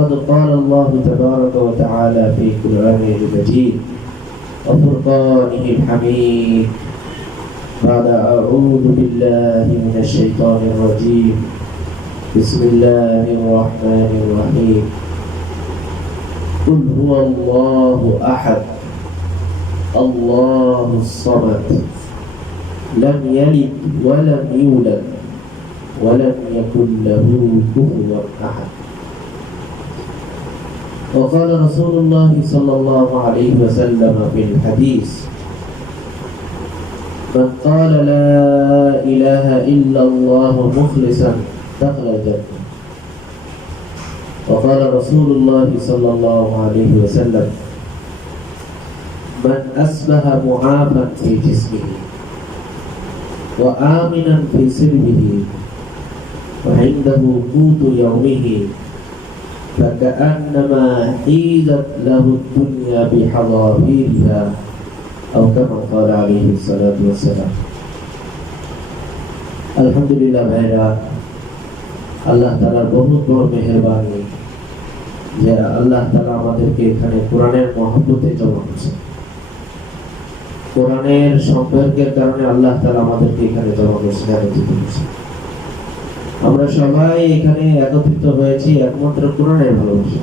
فقد قال الله تبارك وتعالى في قرآنه المجيد وفرقانه الحميد بعد أعوذ بالله من الشيطان الرجيم بسم الله الرحمن الرحيم قل هو الله أحد الله الصمد لم يلد ولم يولد ولم يكن له كفوا أحد. وقال رسول الله صلى الله عليه وسلم في الحديث من قال لا إله إلا الله مخلصا دخل الجنة. وقال رسول الله صلى الله عليه وسلم من أصبح معافا في جسمه وآمنا في سلبه وعنده قوت يومه فكأنما حيزت له الدنيا بحظافيرها أو كما قال عليه الصلاة والسلام. الحمد لله ভাইরা, আল্লাহ তাআলার বহুত বড় মেহেরবানি যে আল্লাহ তাআলা আমাদেরকে এখানে কোরআনের মহব্বতে জমা করেছেন। কোরআনের সম্পর্কের কারণে আল্লাহ তাআলা আমাদেরকে এখানে জমা করেছেন। আমরা সবাই এখানে একত্রিত হয়েছি একমাত্র কোরআনের ভালোবাসা।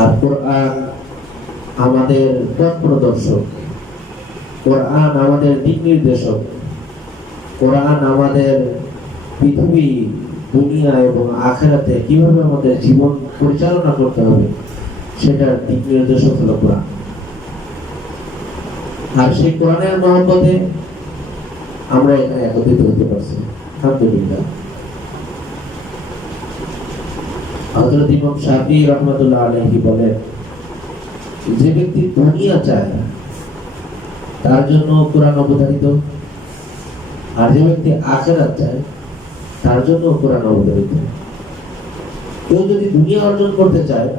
আর কোরআন আমাদের পথ প্রদর্শক, কোরআন আমাদের দিক নির্দেশক, কোরআন আমাদের পৃথিবী, দুনিয়া এবং আখিরাতে কিভাবে আমাদের জীবন পরিচালনা করতে হবে সেটার দিক নির্দেশক হলো কোরআন। আর সেই কোরআনের মহব্বতে আমরা এখানে একত্রিত হতে পারছি, আলহামদুলিল্লাহ। হযরত ইমাম শাফিঈ রাহমাতুল্লাহ আলাইহি বলেন, যে ব্যক্তি দুনিয়া চায় তার জন্য কোরআন অবতারিত, আর যে ব্যক্তি আখিরাত চায় তার জন্য কোরআন অবতারিত। কেউ যদি দুনিয়া অর্জন করতে চায়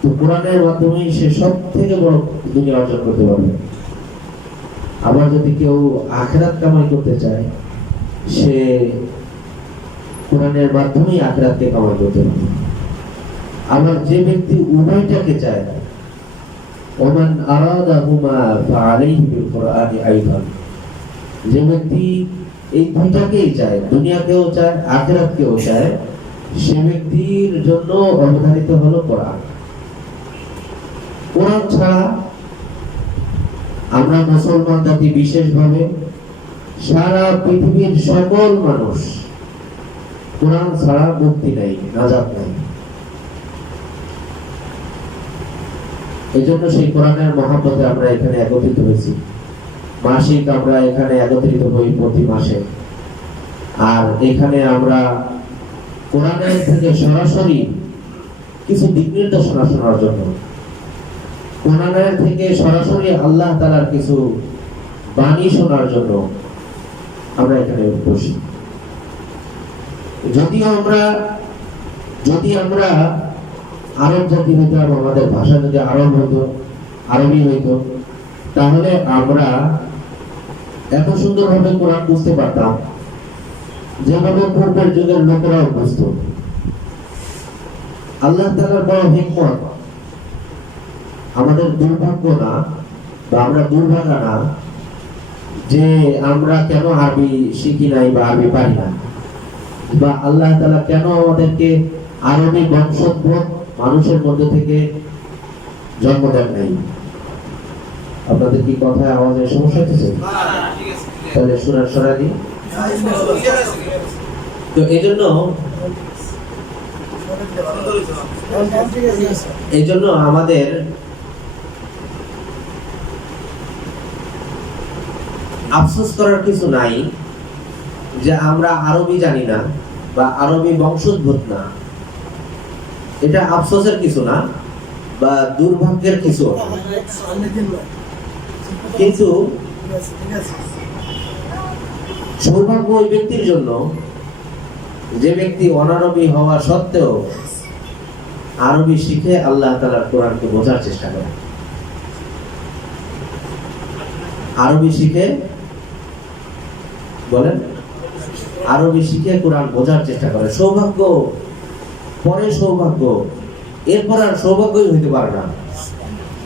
তো কোরআনের মাধ্যমে সে সব থেকে বড় দুনিয়া অর্জন করতে পারবে। আবার যদি কেউ আখিরাত কামাই করতে চায় সে কোরআনের মাধ্যমেই আখিরাতকে কামাই করতে পারবে। আবার যে ব্যক্তি উভয়টাকে চায়, ওমান আরাদাহুমা ফাআলাইহি বিল কুরআনি আইদান, যে ব্যক্তি এই দুইটাকেই চায়, দুনিয়াকেও চায় আখিরাতকেও চায়, সে ব্যক্তির জন্য অবধারিত হলো কোরআন। কোরআন ছাড়া আমরা মুসলমান জাতি বিশেষভাবে সারা পৃথিবীর সকল মানুষ কোরআন ছাড়া মুক্তি নাই, নাজাত নাই। এই জন্য সেই কোরআনের মহব্বতে আমরা এখানে একত্রিত হয়েছি। মাসিক আমরা এখানে একত্রিত হই প্রতি মাসে। আর এখানে আমরা কোরআনের থেকে সরাসরি কিছু দিক নির্দেশনা শোনার জন্য, কোরআনের থেকে সরাসরি আল্লাহ তাআলার কিছু বাণী শোনার জন্য আমরা এখানে বসি। যদি আমরা আরব জাতি হইতাম, আমাদের ভাষা যদি আরব হইতো, আরবি হইতো, তাহলে আমরা এত সুন্দরভাবে কোরআন বুঝতে পারতাম যেভাবে পূর্বের যুগের লোকেরাও বুঝতো। আল্লাহ তাআলার বড় হিকমত। আমাদের দুর্ভাগ্য না বা আমরা দুর্ভাগা না যে আমরা কেন আরবি শিখি নাই বা আরবি পারি না, বা আল্লাহ তাআলা কেন আমাদেরকে আরবি বংশোদ্ভূত মানুষের মধ্যে থেকে জন্ম দেন নাই। আপনাদের কি কথায় আওয়াজের সমস্যা হচ্ছে? তাহলে শোনা দিই। তো এই জন্য আমাদের আফসোস করার কিছু নাই যে আমরা আরবি জানি না বা আরবি বংশোদ্ভূত না। এটা আফসোসের কিছু না বা দুর্ভাগ্যের কিছু, কিন্তু সৌভাগ্য ওই ব্যক্তির জন্য যে ব্যক্তি অনারবি হওয়া সত্ত্বেও আরবি শিখে আল্লাহ তাআলার কোরআনকে বোঝার চেষ্টা করে। আরবি শিখে আরবি শিখে কোরআন বোঝার চেষ্টা করে। সৌভাগ্য পরে সৌভাগ্য, এরপর আর সৌভাগ্যই হইতে পারে না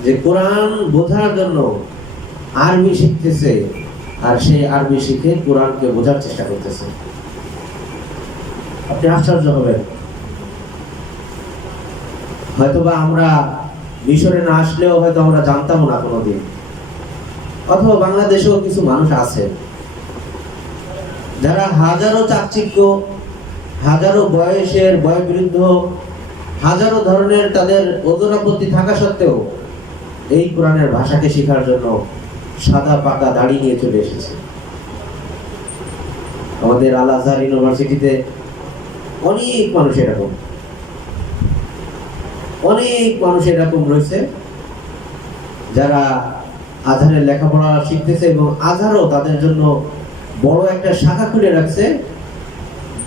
যে কোরআন বোঝার জন্য আরবি শিখতেছে আর সেই আরবি শিখে কোরআনকে বোঝার চেষ্টা করতেছে। আপনি আশ্চর্য হবেন, হয়তোবা আমরা মিশরে না আসলেও হয়তো আমরা জানতাম না কোনোদিন, অথবা বাংলাদেশেও কিছু মানুষ আছে যারা হাজারো চাকচিক্য, হাজারো বয়সের বয়োবৃদ্ধ, হাজারো ধরনের তাদের ওজন আপত্তি থাকা সত্ত্বেও এই কোরআনের ভাষাকে শেখার জন্য সাদা পাকা দাড়ি নিয়ে চলে এসেছে। আমাদের আল আজহার ইউনিভার্সিটিতে অনেক মানুষ এরকম রয়েছে যারা আজহারের লেখাপড়া শিখতেছে, এবং আজহারও তাদের জন্য বড় একটা শাখা খুলে রাখছে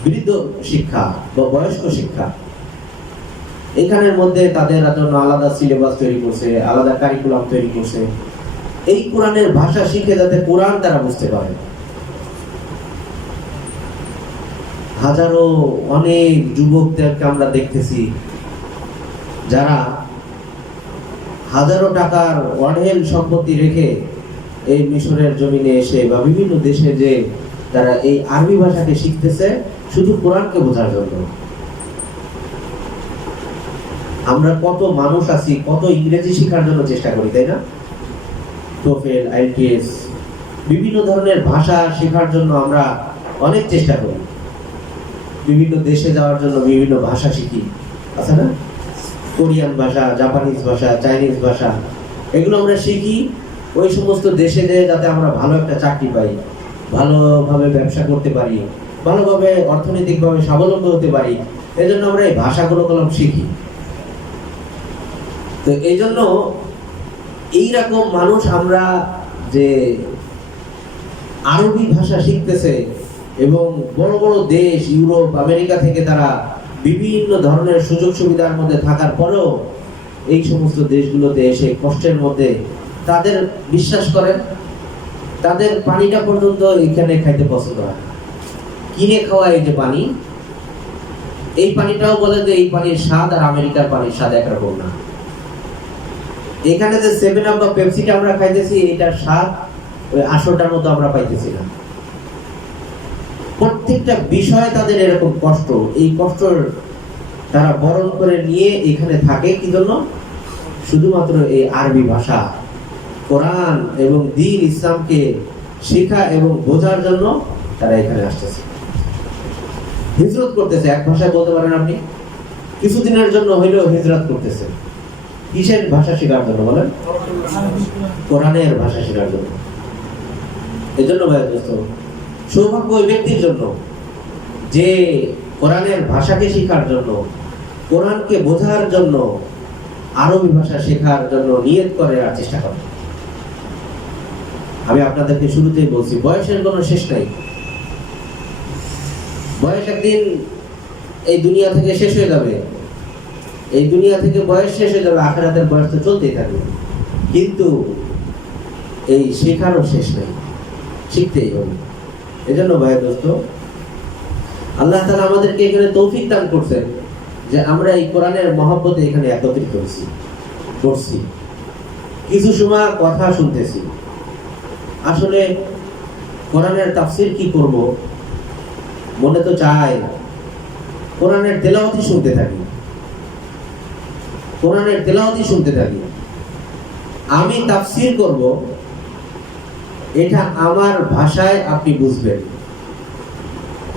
বৃদ্ধ শিক্ষা বা বয়স্ক শিক্ষা। এখানের মধ্যে তাদের জন্য আলাদা সিলেবাস তৈরি করছে, আলাদা কারিকুলাম তৈরি করছে, এই কোরআনের ভাষা শিখে যাতে কোরআন তারা বুঝতে পারে। হাজারো অনেক যুবকদেরকে আমরা দেখতেছি যারা হাজারো টাকার অঢেল সম্পত্তি রেখে এই মিশরের জমিনে এসে বা বিভিন্ন দেশে যে তারা এই আরবি ভাষাকে শিখতেছে শুধু কোরআনকে বোঝার জন্য। আমরা কত মানুষ আছি, কত ইংরেজি শেখার জন্য চেষ্টা করি, তাই না? টোফেল, আইএলটিএস, বিভিন্ন ধরনের ভাষা শেখার জন্য আমরা অনেক চেষ্টা করি। বিভিন্ন দেশে যাওয়ার জন্য বিভিন্ন ভাষা শিখি, আছে না? কোরিয়ান ভাষা, জাপানিজ ভাষা, চাইনিজ ভাষা, এগুলো আমরা শিখি ওই সমস্ত দেশে যেয়ে যাতে আমরা ভালো একটা চাকরি পাই, ভালোভাবে ব্যবসা করতে পারি, ভালোভাবে অর্থনৈতিকভাবে স্বাবলম্বী হতে পারি। এই জন্য আমরা এই ভাষাগুলো কলম শিখি। তো এই জন্য এইরকম মানুষ আমরা যে আরবি ভাষা শিখতেছে, এবং বড় বড় দেশ ইউরোপ, আমেরিকা থেকে তারা বিভিন্ন ধরনের সুযোগ সুবিধার মধ্যে থাকার পরেও এই সমস্ত দেশগুলোতে এসে কষ্টের মধ্যে তাদের বিশ্বাস করেন তাদের পানিটা পর্যন্ত এখানে খাইতে পছন্দ হয়, কিনে খাওয়া। এই যে পানি, এই পানিটাও বলে যে এই পানির স্বাদ আর আমেরিকার পানির স্বাদ একরকম না। এখানে যে 7 আপ বা পেপসিটা আমরা খাইতেছি, এটার স্বাদ ওই আসলটার মতো আমরা পাইতেছি না। প্রত্যেকটা বিষয় তাদের এরকম কষ্ট, এই কষ্ট তারা বরণ করে নিয়ে এখানে থাকে কি জন্য? শুধুমাত্র এই আরবি ভাষা, কোরআন এবং দ্বীন ইসলামকে শেখা এবং বোঝার জন্য তারা এখানে আসতেছে, হিজরত করতেছে। এক ভাষায় বলতে পারেন আপনি কিছুদিনের জন্য হইলেও হিজরত করতেছে। কিসের ভাষা শেখার জন্য বলেন? কোরআনের ভাষা শেখার জন্য। এই জন্য ভাই দোস্ত, সৌভাগ্য ওই ব্যক্তির জন্য যে কোরআনের ভাষাকে শেখার জন্য, কোরআনকে বোঝার জন্য, আরবি ভাষা শেখার জন্য নিয়ত করে আর চেষ্টা করে। আমি আপনাদেরকে শুরুতেই বলছি, বয়সের কোনো শেষ নাই। বয়স একদিন এই দুনিয়া থেকে শেষ হয়ে যাবে, এই দুনিয়া থেকে বয়স শেষ হয়ে যাবে, আখিরাতের বয়স তো চলতেই থাকবে, কিন্তু এই শেখারও শেষ নেই, শিখতেই হবে। এজন্য ভাই দোস্ত, আল্লাহ তাআলা আমাদেরকে এখানে তৌফিক দান করছেন যে আমরা এই কোরআনের মহব্বতে এখানে একত্রিত করছি, কিছু সময় কথা শুনতেছি। আসলে কোরআনের তাফসীর কি করব, মনে তো চায় কোরআনের তেলাওয়াতই শুনতে থাকি, কোরআনের তেলাওয়াতই শুনতে থাকি। আমি তাফসীর করব, এটা আমার ভাষায় আপনি বুঝবেন।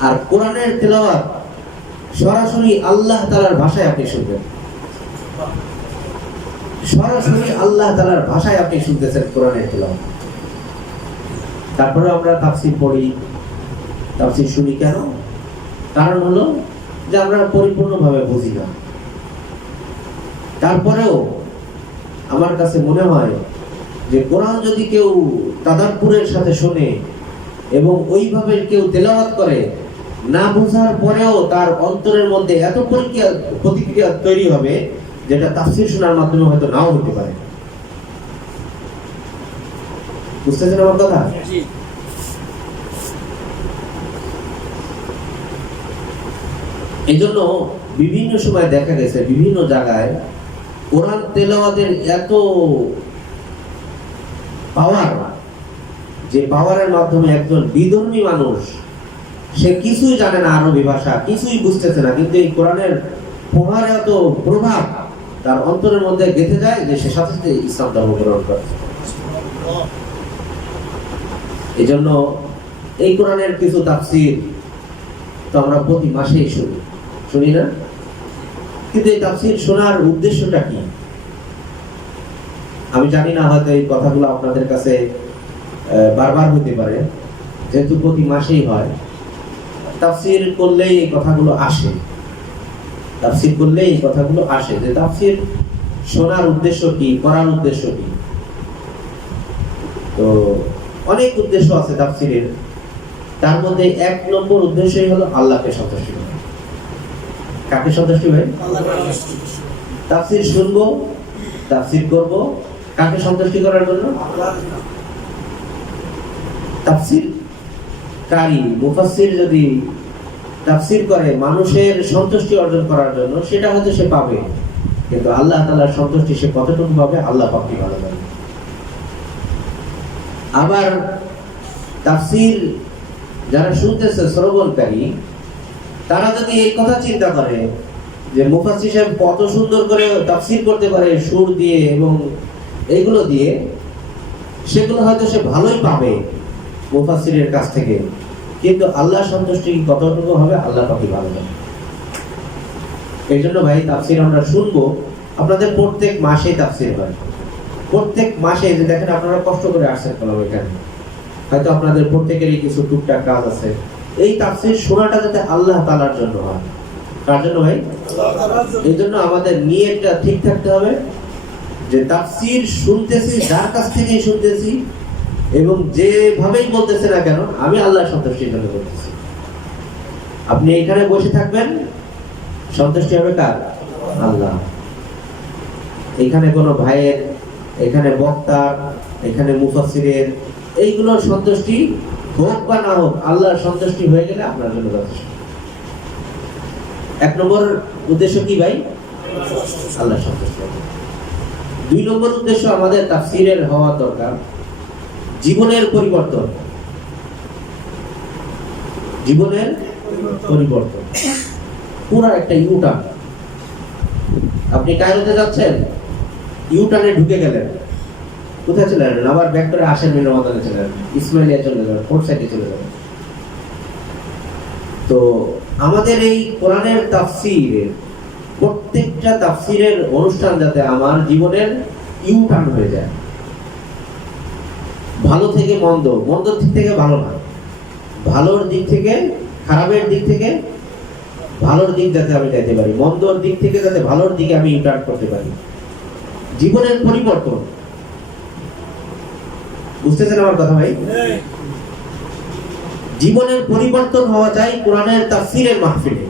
আর কোরআনের তেলাওয়াত সরাসরি আল্লাহ তাআলার ভাষায় আপনি শুনবেন, সরাসরি আল্লাহ তাআলার ভাষায় আপনি শুনতেছেন কোরআনের তেলাওয়াত। তারপরে আমরা তাফসীর পড়ি, তাফসীর শুনি কেন? কারণ হলো যে আমরা পরিপূর্ণভাবে বুঝি না। তারপরেও আমার কাছে মনে হয় যে কোরআন যদি কেউ তাদাব্বুরের সাথে শোনে এবং ওইভাবে কেউ তেলাওয়াত করে, না বোঝার পরেও তার অন্তরের মধ্যে এত প্রতিক্রিয়া তৈরি হবে যেটা তাফসীর শোনার মাধ্যমে হয়তো নাও হতে পারে। বুঝতেছেন আমার কথা? এই জন্য বিভিন্ন সময় দেখা গেছে বিভিন্ন জায়গায় কোরআন তেলাওয়াতের এত পাওয়ার, যে পাওয়ারের মাধ্যমে একজন বিধর্মী মানুষ, সে কিছুই জানে না আরবি ভাষা, কিছুই বুঝতেছে না, কিন্তু এই কোরআনের পড়ার এত প্রভাব তার অন্তরের মধ্যে গেঁথে যায় যে সে সাথে সাথে ইসলাম ধর্ম গ্রহণ করে। এই জন্য এই কোরআনের কিছু তাফসীর তো আমরা প্রতি মাসেই শুনি না, কিন্তু এই তাফসীর শোনার উদ্দেশ্যটা কি আমি জানি না। হয়তো এই কথাগুলো আপনাদের কাছে বারবার হতে পারে, যেহেতু প্রতি মাসেই হয়। তাফসীর করলেই এই কথাগুলো আসে, তাফসীর করলেই এই কথাগুলো আসে যে তাফসীর শোনার উদ্দেশ্য কি, করার উদ্দেশ্য কি। তো অনেক উদ্দেশ্য আছে তাফসীরের, তার মধ্যে এক নম্বর উদ্দেশ্যই হলো আল্লাহকে সন্তুষ্ট করা। কাকে সন্তুষ্ট ভাই? তাফসীর শুনবো, তাফসীর করব, কাকে সন্তুষ্টি করার জন্য? তাফসীর কারী মুফাসসির যদি তাফসীর করে মানুষের সন্তুষ্টি অর্জন করার জন্য, সেটা হয়তো সে পাবে, কিন্তু আল্লাহ তাআলার সন্তুষ্টি সে কতটুকু পাবে আল্লাহ পাকই ভালো জানেন। আবার তাফসীর যারা শুনতেছে, শ্রবণকারী, তারা যদি এই কথা চিন্তা করে যে মুফাসসির সাহেব কত সুন্দর করে তাফসীর করতে পারে সুর দিয়ে এবং এইগুলো দিয়ে, সেগুলো হয়তো সে ভালোই পাবে মুফাসসিরের কাছ থেকে, কিন্তু আল্লাহ সন্তুষ্টি কতটুকু হবে আল্লাহ পাকই ভালো জানেন। এই জন্য ভাই তাফসীর আমরা শুনবো। আপনাদের প্রত্যেক মাসে তাফসীর হয়, প্রত্যেক মাসে। যে দেখেন আপনারা কষ্ট করে আসছেন কলম এখানে, হয়তো আপনাদের প্রত্যেকেরই কিছু টুকটাক কাজ আছে। এই তাফসীর শোনাটা যাতে আল্লাহ তাআলার জন্য হয়। কার জন্য ভাই? এই জন্য আমাদের নিয়তটা ঠিক থাকতে হবে যে তাফসীর শুনতেছি যার কাছ থেকেই শুনতেছি, এবং যেভাবেই বলতেছে না কেন আমি আল্লাহর সন্তুষ্টির জন্য বলতেছি। আপনি এখানে বসে থাকবেন, সন্তুষ্টি হবে কার? আল্লাহ। এখানে কোনো ভাইয়ের, এখানে বক্তার, এখানে মুফাসসিরের, এইগুলো সন্তুষ্টি হোক বা না হোক, আল্লাহর সন্তুষ্টি হয়ে গেলে আপনার জন্য যথেষ্ট। এক নম্বর উদ্দেশ্য কি ভাই? আল্লাহর সন্তুষ্টি। দুই নম্বর উদ্দেশ্য আমাদের তাফসীরের হওয়া দরকার জীবনের পরিবর্তন। জীবনের পরিবর্তন, পুরো একটা ইউটার্ন। আপনি কায়রোতে যাচ্ছেন, ইউটার্নে ঢুকে গেলেন, কোথায় চলে যাবেন? আবার ব্যাক করে আসেন মিনামাদানে চলে যাবেন, ইসমাইলিয়া চলে যাবেন, ফোর্ট সাইডে চলে যাবেন। তো আমাদের এই কোরআনের তাফসীরের প্রত্যেকটা তাফসীরের অনুষ্ঠান যাতে আমার জীবনের ইউটার্ন হয়ে যায়, ভালো থেকে মন্দ, মন্দর দিক থেকে ভালো না, ভালোর দিক থেকে, খারাপের দিক থেকে ভালোর দিক যাতে আমি যেতে পারি, মন্দর দিক থেকে যাতে ভালোর দিকে আমি ইউটার্ন করতে পারি। জীবনের পরিবর্তন, বুঝতেছেন আমার কথা ভাই? জীবনের পরিবর্তন হওয়া চাই কোরআনের তাফসীরের মাহফিলে।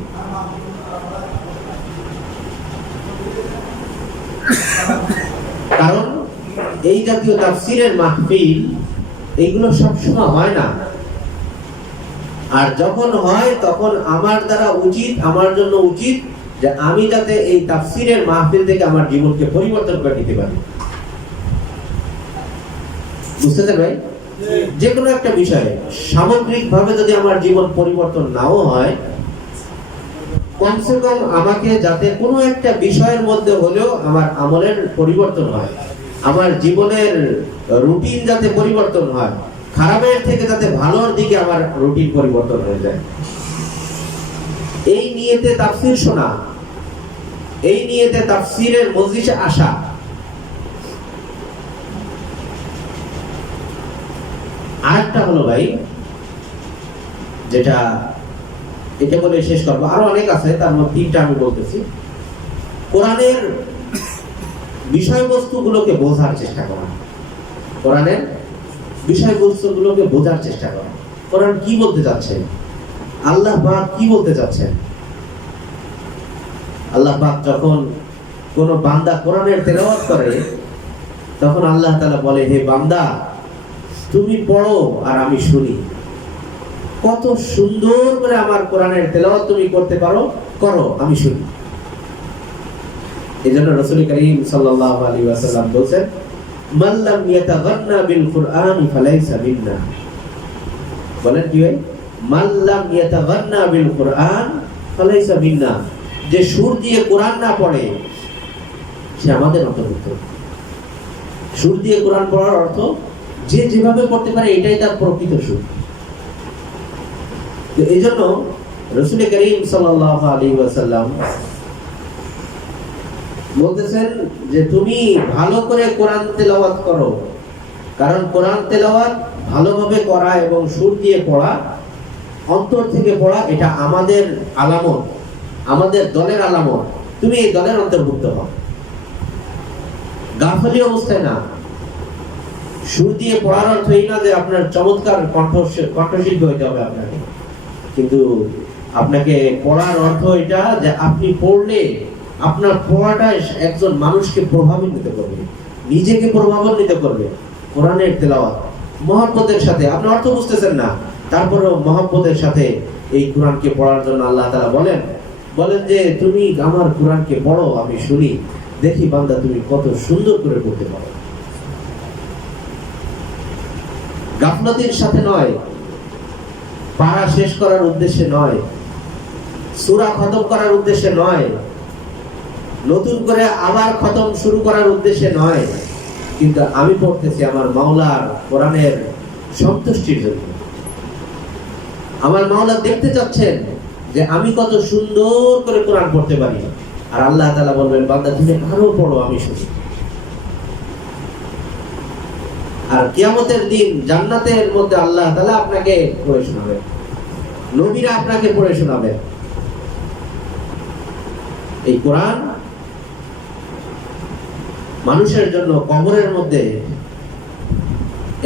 কারণ এই জাতীয় তাফসীরের মাহফিল এইগুলো সবসময় হয় না, আর যখন হয় তখন আমার দ্বারা উচিত, আমার জন্য উচিত যে আমি যাতে এই তাফসীরের মাহফিল থেকে আমার জীবনকে পরিবর্তন করে দিতে পারি। বুঝতে ভাই? যে কোনো একটা বিষয়ে সামগ্রিকভাবে যদি আমার জীবন পরিবর্তন নাও হয়, কমসে কম আমাকে যাতে কোনো একটা বিষয়ের মধ্যে হলেও আমার আমলের পরিবর্তন হয়, আমার জীবনের রুটিন যাতে পরিবর্তন হয়, খারাপের থেকে যাতে ভালোর দিকে আমার রুটিন পরিবর্তন হয়ে যায়, এই নিয়তে তাফসীর শোনা, এই নিয়তে তাফসীরের মজলিসে আসা। আরেকটা হলো ভাই, যেটা এটা বলে শেষ করবো, আরো অনেক আছে, তার মধ্যে তিনটা আমি বলতেছি। কোরআনের বিষয়বস্তুগুলোকে বোঝার চেষ্টা করা, কোরআনের বিষয়বস্তুগুলোকে বোঝার চেষ্টা করা। কোরআন কি বলতে যাচ্ছে, আল্লাহ পাক কি বলতে যাচ্ছেন। আল্লাহ পাক যখন কোন বান্দা কোরআনের তেলাওয়াত করে, তখন আল্লাহ তাআলা বলে, হে বান্দা তুমি পড়ো আর আমি শুনি। কত সুন্দর করে আমার কোরআনের তেলাওয়াত তুমি করতে পারো, করো, আমি শুনি। এজন্য রাসূল করিম সাল্লাল্লাহু আলাইহি ওয়াসাল্লাম বলেন, মান লাম ইয়াতাগান্না বিল কুরআন ফালাইসা মিন্না। বলেন কি ভাই? মান লাম ইয়াতাগান্না বিল কুরআন ফালাইসা মিন্না। যে সুর দিয়ে কোরআন না পড়ে সে আমাদের অন্তর্ভুক্ত। সুর দিয়ে কোরআন পড়ার অর্থ যে যেভাবে পড়তে পারে এটাই তার প্রকৃত সুর। তো এইজন্য রাসূল করিম সাল্লাল্লাহু আলাইহি ওয়াসাল্লাম বলতেছেন যে তুমি ভালো করে কোরআন তেলাওয়াত করো, কারণ কোরআন তেলাওয়াত ভালোভাবে করা এবং সুর দিয়ে পড়া, অন্তর থেকে পড়া, এটা আমাদের আলামত, আমাদের দলের আলামত। তুমি এই দলের অন্তর্ভুক্ত হও, গাফিলি অবস্থায় না। সুর দিয়ে পড়ার অর্থ এই না যে আপনার চমৎকার কণ্ঠশিল্পী হইতে হবে আপনাকে, কিন্তু আপনাকে পড়ার অর্থ এটা যে আপনি পড়লে আপনার পড়াটা একজন মানুষকে প্রভাবিত করবে, নিজেকে প্রভাবান্বিত করবে। কোরআনের তেলাওয়াত মহব্বতের সাথে, আপনি অর্থ বুঝতেছেন না, তারপরেও মহব্বতের সাথে এই কোরআনকে পড়ার জন্য আল্লাহ তাআলা বলেন যে তুমি আমার কোরআনকে পড়ো, আমি শুনি, দেখি বান্দা তুমি কত সুন্দর করে পড়তে পারো। গাফলতির সাথে নয়, পারা শেষ করার উদ্দেশ্যে নয়, সূরা খতম করার উদ্দেশ্যে নয়, নতুন করে আবার খতম শুরু করার উদ্দেশ্যে নয়, কিন্তু আমি পড়তেছি আমার মাওলার কোরআনের সন্তুষ্টির জন্য। আমার মাওলা দেখতে চাচ্ছেন যে আমি কত সুন্দর করে কোরআন পড়তে পারি, আর আল্লাহ তাআলা বলবেন বান্দা তুমি আরো পড়ো, আমি শুনি। আর কিয়ামতের দিন জান্নাতের মধ্যে আল্লাহ তাআলা আপনাকে পড়ে শোনাবেন, নবীরা আপনাকে পড়ে শোনাবেন। এই কোরআন মানুষের জন্য কবরের মধ্যে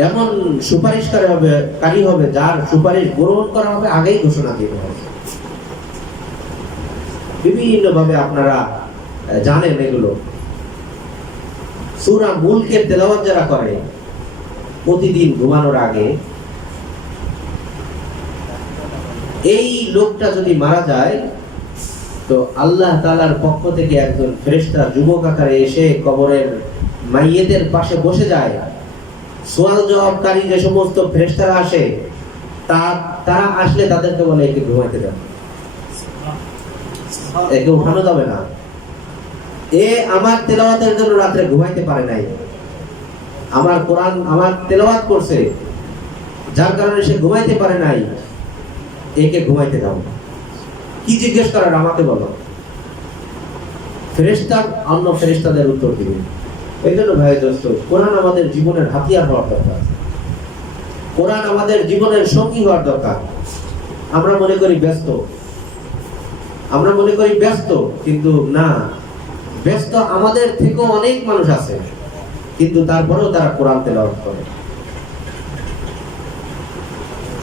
এমন সুপারিশকারী হবে যার সুপারিশ গ্রহণ করা হবে আগেই ঘোষণা দিতে হবে। বিভিন্ন ভাবে আপনারা জানেন এগুলো। সূরা মুলকের তেলাওয়াত যারা করে প্রতিদিন ঘুমানোর আগে, এই লোকটা যদি মারা যায় তো আল্লাহ তাআলার পক্ষ থেকে একজন ফেরেশতা যুবক আকারে এসে কবরের মাইয়েতের পাশে বসে যায়। সওয়াল জবাবকারী যে সমস্ত ফেরেশতারা আসে তারা আসলে তাদেরকে বলে একে ঘুমাইতে দাও, একে উঠানো যাবে না, এ আমার তেলাওয়াতের জন্য রাতে ঘুমাইতে পারে নাই, আমার কোরআন আমার তেলাওয়াত করছে যার কারণে সে ঘুমাইতে পারে নাই, একে ঘুমাইতে দাও। কি জিজ্ঞেস করার আমাকে বলো। ফেরেশতা অন্য ফেরেশতাদের উত্তর দিবে। এই জন্য ভাই দোস্ত, কোরআন আমাদের জীবনের হাতিয়ার হওয়ার দরকার, কোরআন আমাদের জীবনের সঙ্গী হওয়ার দরকার। আমরা মনে করি ব্যস্ত, কিন্তু না, ব্যস্ত আমাদের থেকেও অনেক মানুষ আছে, কিন্তু তারপরেও তারা কোরআন তেলাওয়াত করে।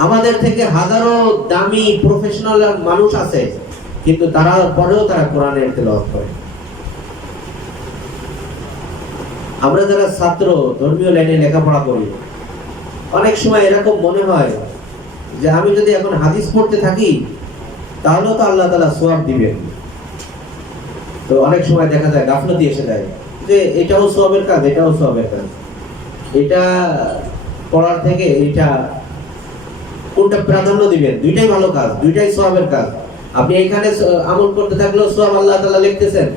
আমাদের থেকে হাজারো দামি প্রফেশনাল মানুষ আছে, কিন্তু তারপরেও তারা কোরআনের তেলাওয়াত করে। আমরা যারা ছাত্র ধর্মীয় লাইনে লেখাপড়া করি, অনেক সময় এরকম মনে হয় যে আমি যদি এখন হাদিস পড়তে থাকি তাহলে তো আল্লাহ তাআলা সওয়াব দিবেন। তো অনেক সময় দেখা যায় গাফলতি এসে যায় যে এটাও সওয়াবের কাজ, এটাও সওয়াবের কাজ, এটা পড়ার থেকে এটা কোনটা প্রাধান্য দিবেন? দুইটাই ভালো কাজ, দুইটাই সওয়াবের কাজ। আপনি এখানে আমল করতে থাকলেও সওয়াব আল্লাহ তাআলা লিখতেছেন,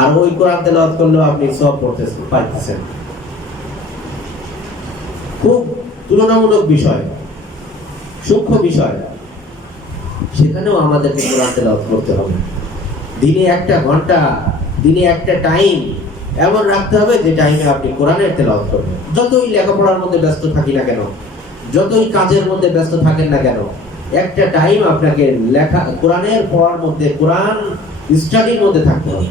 আর ওই কোরআন তেলাওয়াত করলেও আপনি সওয়াব পাইতেছেন। খুব তুলনামূলক বিষয়, সূক্ষ্ম বিষয়, সেখানেও আমাদেরকে কোরআন তেলাওয়াত করতে হবে। দিনে একটা ঘন্টা, দিনে একটা টাইম এমন রাখতে হবে যে টাইমে আপনি কোরআনের তেলাওয়াত করবেন। যতই লেখাপড়ার মধ্যে ব্যস্ত থাকি না কেন, যতই কাজের মধ্যে ব্যস্ত থাকেন না কেন, একটা টাইম আপনাকে কোরআনের পড়ার মধ্যে, কোরআন স্টাডির মধ্যে থাকতে হবে।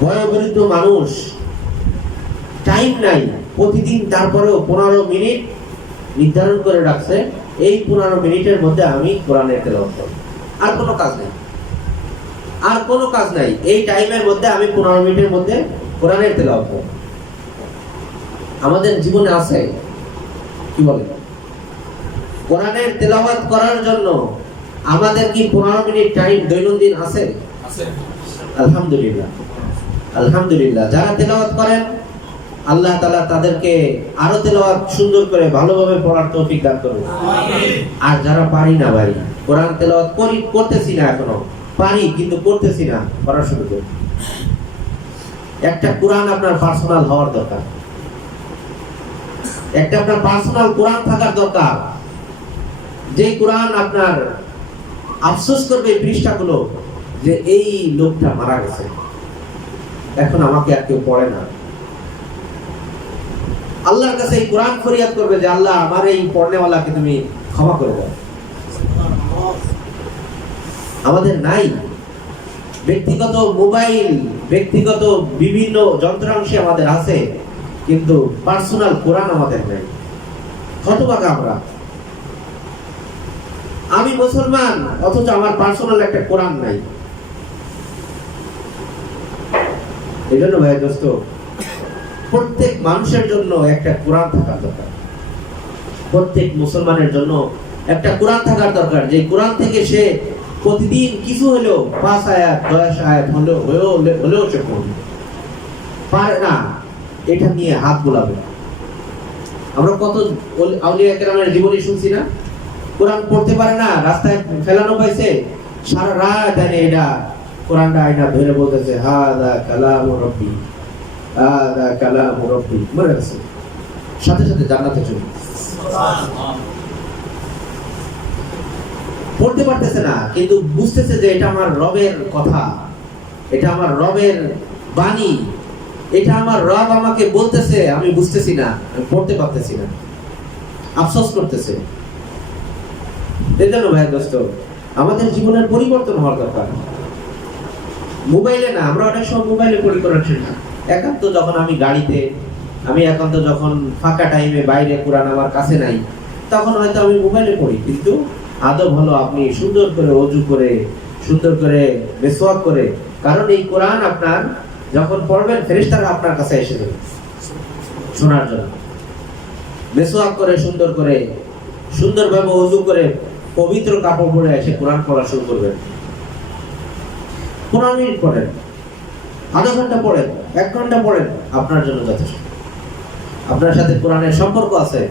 বয়োবৃদ্ধ মানুষ, টাইম নাই প্রতিদিন, তারপরেও 15 মিনিট নির্ধারণ করে রাখছে, এই 15 মিনিটের মধ্যে আমি কোরআনের তেলাওয়াত করব। আর কোনো কাজ নাই, এই টাইমের মধ্যে আমি 15 মিনিটের মধ্যে কোরআনের তেলাওয়াত করব। আমাদের জীবনে আছে, কি বলে কোরআনের তেলাওয়াত করার জন্য আমাদের কি 15 মিনিট টাইম দৈনন্দিন আছে? আলহামদুলিল্লাহ, আলহামদুলিল্লাহ। যারা তেলাওয়াত করেন আল্লাহ তাআলা তাদেরকে আরো তেলাওয়াত সুন্দর করে ভালোভাবে পড়ার তৌফিক দান করুন। আর যারা পারি না ভাই, কোরআন তেলাওয়াত করতেছি না, এখনো পারি কিন্তু করতেছি না, পড়া শুরু করি। একটা কোরআন আপনার পার্সোনাল হওয়ার দরকার, একটা আপনার পার্সোনাল কোরআন থাকার দরকার, যে কোরআন আপনার আফসোস করবে পৃষ্ঠাগুলো যে এই লোকটা মারা গেছে, এখন আমাকে আর কেউ পড়ে না। আল্লাহর কাছে এই কোরআন ফরিয়াদ করবে যে আল্লাহ আমার এই পড়নেওয়ালাকে তুমি ক্ষমা করে দাও। আমাদের নাই ব্যক্তিগত মোবাইল, ব্যক্তিগত বিভিন্ন যন্ত্রাংশে আমাদের আছে, কিন্তু পার্সোনাল কোরআন আমাদের নাই। হতভাগা আমরা। আমি মুসলমান অথচ আমার পার্সোনাল একটা কোরআন নাই। এই জন্য ভাই দোস্ত, প্রত্যেক মানুষের জন্য একটা কোরআন থাকার দরকার, প্রত্যেক মুসলমানের জন্য একটা কোরআন থাকার দরকার, যে কোরআন থেকে সে প্রতিদিন কিছু হলেও 5 আয়াত 10 আয়াত হলেও সে পড়বে। পারে না, এটা নিয়ে হাত বোলাবে। আমরা কত আউলিয়া কেরামের জীবনী শুনছি না, কোরআন পড়তে পারে না, রাস্তায় ফেলানো পাইছে, সারা রাত এটা কোরআনটা আয়না ধরে বলতেছে হাদা কালামু রাব্বি, হাদা কালামু রাব্বি, মরে গেছে, সাথে সাথে জান্নাতে চলে। পড়তে পারতেছে না, কিন্তু বুঝতেছে যে এটা আমার রবের কথা, এটা আমার রবের বাণী, এটা আমার রব আমাকে বলতেছে, আমি বুঝতেছি না, আমি পড়তে পারতেছি না, আফসোস করতেছে। এজন্য ভাই দোস্ত, আমাদের জীবনের পরিবর্তন হওয়ার দরকার। মোবাইলে না, আমরা অনেক সময় মোবাইলে পড়ি কোরআন শরীফ, একান্ত যখন আমি গাড়িতে, আমি একান্ত যখন ফাঁকা টাইমে বাইরে কোরআন আমার কাছে নাই, তখন হয়তো আমি মোবাইলে পড়ি। কিন্তু আদব হলো আপনি সুন্দর করে ওযু করে, সুন্দর করে মিসওয়াক করে, কারণ এই কোরআন আপনার যখন পড়বেন ফেরেশতারা আপনার কাছে এসে যাবে শোনার জন্য। মিসওয়াক করে সুন্দর করে, সুন্দরভাবে ওযু করে, পবিত্র কাপড় পরে এসে কোরআন পড়া শুরু করবেন। 15 মিনিট পড়েন, আধা ঘন্টা পড়েন, 1 ঘন্টা পড়েন, আপনার জন্য যথেষ্ট। আপনার সাথে কোরআনের সম্পর্ক আছে।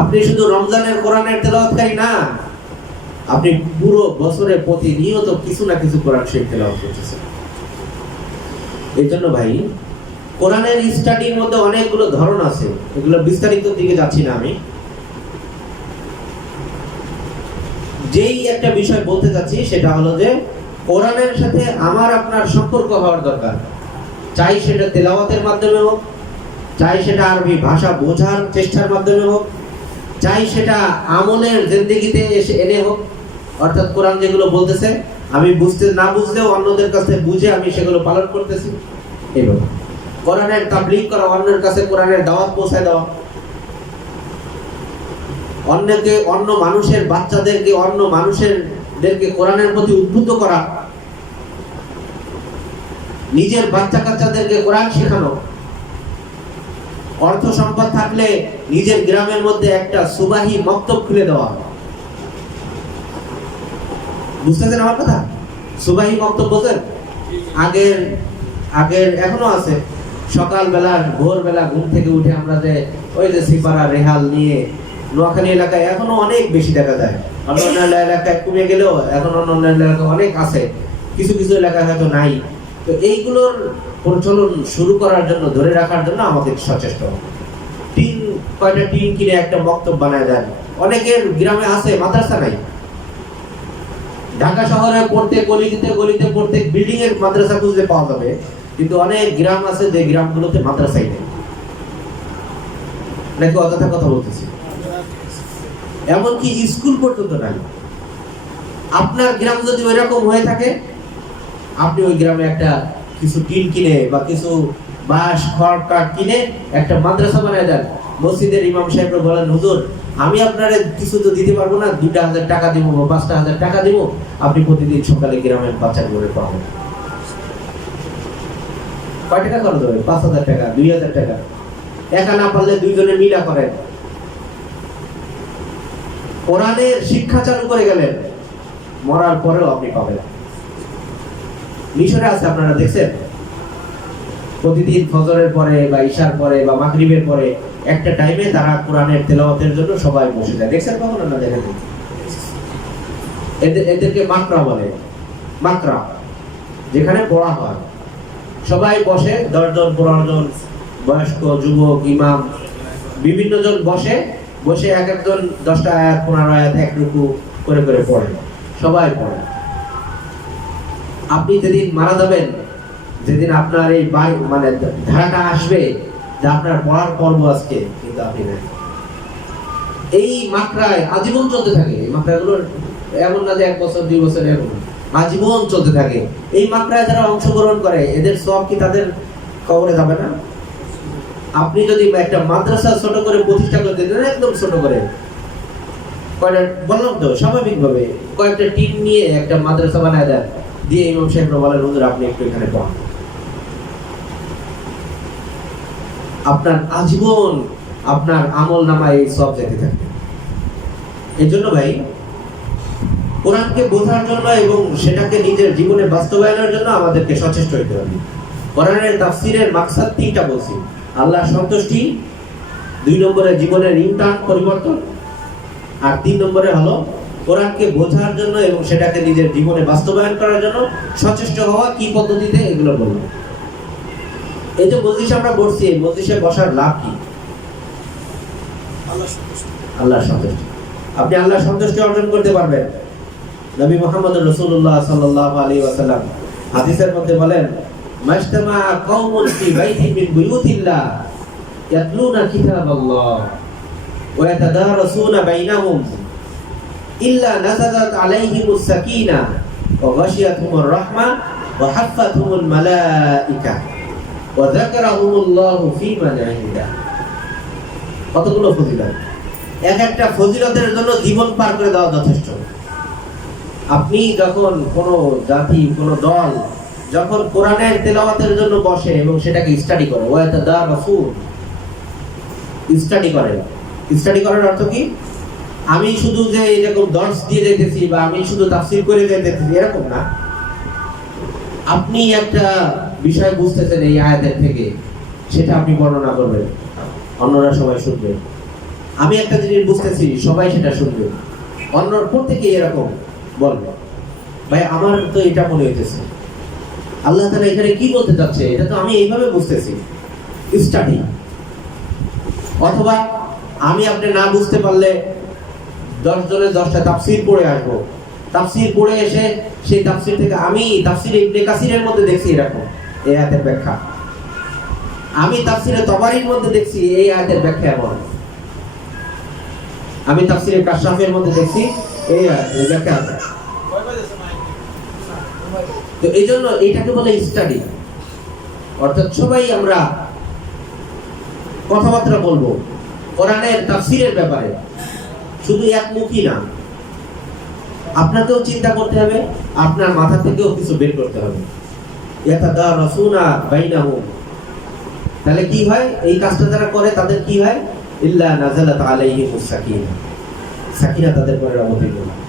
আপনি শুধু রমজানের কোরআনের তেলাওয়াতকারী না, আপনি পুরো বছরে প্রতিনিয়ত কিছু না কিছু কোরআন শরীফ তেলাওয়াত করতেছেন। এই জন্য ভাই, কোরআনের স্টাডির মধ্যে অনেকগুলো ধরন আছে, এগুলো বিস্তারিত দিকে যাচ্ছি না আমি। যেই একটা বিষয় বলতে যাচ্ছি সেটা হলো যে কোরআনের সাথে আমার আপনার সম্পর্ক হওয়ার দরকার। চাই সেটা তেলাওয়াতের মাধ্যমে হোক, চাই সেটা আরবি ভাষা বোঝার চেষ্টার মাধ্যমে হোক, চাই সেটা আমলের জিন্দেগিতে এসে এনে হোক। অর্থাৎ কোরআন যেগুলো বলতেছে আমি বুঝতে না বুঝলেও অন্যদের কাছে বুঝে আমি সেগুলো পালন করতেছি। এইভাবে কোরআনের তাবলীগ করা, অন্যের কাছে কোরআনের দাওয়াত পৌঁছায় দেওয়া, অন্যকে, অন্য মানুষের বাচ্চাদেরকে, অন্য মানুষদেরকে কোরআনের প্রতি উদ্বুদ্ধ করা, নিজের বাচ্চা কাচ্চাদেরকে কোরআন শেখানো। অর্থ সম্পদ থাকলে নিজের গ্রামের মধ্যে একটা সুবাহি মক্তব খুলে দেওয়া। বুঝতেছেন আমার কথা? সুবাহি মক্তব বোঝেন? আগের এখনো আছে। সকালবেলা ভোরবেলা ঘুম থেকে উঠে আমরা যে ওই যে সিপারা রেহাল নিয়ে নোয়াখালী এলাকায় এখনো অনেক বেশি দেখা যায়। অন্যান্য এলাকায় কমে গেলেও এখন অন্যান্য এলাকায় অনেক আছে, কিছু কিছু এলাকায় হয়তো নাই। তো এইগুলোর প্রচলন শুরু করার জন্য, ধরে রাখার জন্য আমাদের সচেষ্ট। কয়টা টিন কিনে একটা মক্তব বানায় দেন। অনেকের গ্রামে আছে, মাদ্রাসা নাই। ঢাকা শহরে পড়তে গলিতে গলিতে প্রত্যেক বিল্ডিং এর মাদ্রাসা খুঁজলে পাওয়া যাবে, কিন্তু অনেক গ্রাম আছে যে গ্রামগুলোতে মাদ্রাসাই নেই। নাকি অযথা কথা বলতেছি? এমনকি স্কুল পর্যন্ত নাই। আপনার গ্রাম যদি ওইরকম হয়ে থাকে, আপনি ওই গ্রামে একটা কিছু টিন কিনে বা কিছু বাঁশ খড় কাঠ কিনে একটা মাদ্রাসা বানায় দেন। মসজিদের ইমাম সাহেবরা বলেন, হুজুর আমি আপনারে কিছু তো দিতে পারবো না, 2,000 টাকা দিব বা 5,000 টাকা দিব, আপনি প্রতিদিন সকালে গ্রামের বাচ্চাগুলোরে পড়াবেন। কয় টাকা খরচ হবে? 5,000 টাকা, 2,000 টাকা। একা না পারলে 2 জনে মিলা করেন। কোরআনের শিক্ষা চালু করে গেলেন, মরার পরেও আপনি পাবেন। মিশরে আছে, আপনারা দেখছেন, প্রতিদিন ফজরের পরে বা ঈশার পরে বা মাগরিবের পরে একটা টাইমে তারা কোরআনের তেলাওয়াতের জন্য সবাই বসে যায়। দেখছেন কখনো? না দেখেন? এদেরকে মাকরা বলে, মাকরা, যেখানে পড়া হয়। সবাই বসে, 10 জন 15 জন বয়স্ক, যুবক, ইমাম, বিভিন্ন জন বসে বসে এক একজন 10টা আয়াত 15 আয়াত এক রুকু করে করে পড়ে, সবাই পড়ে। আপনি যেদিন মারা যাবেন, যেদিন আপনার এই মানে ধারাটা আসবে যে আপনার পড়ার পর্ব আজকে, কিন্তু আপনি নাই। এই মাকড়ায় আজীবন চলতে থাকে। এই মাকড়াগুলোর এমন না যে 1 বছর 2 বছর, এমন আজীবন চলতে থাকে। এই মাকড়ায় যারা অংশগ্রহণ করে, এদের সব কি তাদের কবরে যাবে না? আপনি যদি একটা মাদ্রাসা ছোট করে প্রতিষ্ঠা করতে দেন, একদম ছোট করে, কয়টা বললাম তো, স্বাভাবিকভাবে কয়েকটা টিম নিয়ে একটা মাদ্রাসা বানায় দেন, দিয়ে ইমাম সাহেবরা বলেন, হুজুর আপনি একটু এখানে পড়ান, আপনার আজীবন আপনার আমল নামায় এই সব যেতে থাকবে। এই জন্য ভাই, কোরআনকে বোঝার জন্য এবং সেটাকে নিজের জীবনে বাস্তবায়নের জন্য আমাদেরকে সচেষ্ট হতে হবে। কোরআনের তাফসীরের মাকসাদ 3টা বলছি: আল্লাহর সন্তুষ্টি, 2 নম্বরে জীবনের ইউটার্ন পরিবর্তন, আর 3 নম্বরে হলো কোরআনকে বোঝার জন্য এবং সেটাকে নিজের জীবনে বাস্তবায়ন করার জন্য সচেষ্ট হওয়া। কি পদ্ধতিতে, এগুলো বলবো। এই যে মজলিসে আমরা বসছি, এই মজলিসে বসার লাভ কি? আল্লাহর সন্তুষ্টি। আপনি আল্লাহর সন্তুষ্টি অর্জন করতে পারবেন। নবী মুহাম্মদ রাসূলুল্লাহ সাল্লাল্লাহু আলাইহি ওয়াসাল্লাম হাদিসের মধ্যে বলেন, মাশতামা কওমুন ফি বাইতিন মিন বুয়ুতিল্লাহ ইয়াতলুনা কিতাবাল্লাহ ওয়া ইয়াতাদারাসুনা বাইনাহুম ইল্লা নাযালাত আলাইহিমুস সাকিনা ওয়া গাশিয়াতুহুমুর রাহমা ওয়া হাফফাতুহুমুল মালায়েকা ওয়া যাকারাহুমুল্লাহু ফি মান ইনদা। কতগুলো ফজিলত! এক একটা ফজিলতের জন্য জীবন পার করে দেওয়া যথেষ্ট। আপনি যখন কোন জাতি, কোন দল যখন কোরআনের তেলাওয়াতের জন্য বসে এবং সেটাকে স্টাডি করে, স্টাডি করে, স্টাডি করার অর্থ কি? আমি শুধু যে এরকম দর্শ দিয়ে যাইতেছি বা আমি শুধু তাফসীর করে যাইতেছি, এরকম না। আপনি একটা বিষয় বুঝতেছেন এই আয়াতের থেকে, সেটা আপনি বর্ণনা করবেন, অন্যরা সবাই শুনবে। আমি একটা জিনিস বুঝতেছি, সবাই সেটা শুনবে, অন্য প্রত্যেকে এরকম বলবে, ভাই আমার তো এটা মনে হইতেছে, আল্লাহ তাআলা এখানে কি বলতে চাচ্ছে, এটা তো আমি এইভাবে বুঝতেছি। স্টাডি। অথবা আমি আপনি না বুঝতে পারলে 10 জনের 10টা তাফসীর পড়ে আসবো, তাফসীর পড়ে এসে সেই তাফসীর থেকে আমি তাফসীরে ইবনে কাসিরের মধ্যে দেখছি এরকম এই আয়াতের ব্যাখ্যা, আমি তাফসীরে তাবারির মধ্যে দেখছি এই আয়াতের ব্যাখ্যা এমন, আমি তাফসীরে কাশাফের মধ্যে দেখছি এই আয়াতের ব্যাখ্যা। তো এই জন্য এটাকে বলে স্টাডি। অর্থাৎ সবাই আমরা কথাবার্তা বলবো কোরআনের তাফসীরের ব্যাপারে, শুধু একমুখী না। আপনাকেও চিন্তা করতে হবে, আপনার মাথা থেকেও কিছু বের করতে হবে। ইয়াতাদারাসুনা বাইনাহুম, তাহলে কি হয়? এই কাজটা যারা করে তাদের কি হয়? ইল্লা নাযালাত আলাইহিমুস সাকিনা, সাকিনা তাদের উপরে অবতীর্ণ হয়।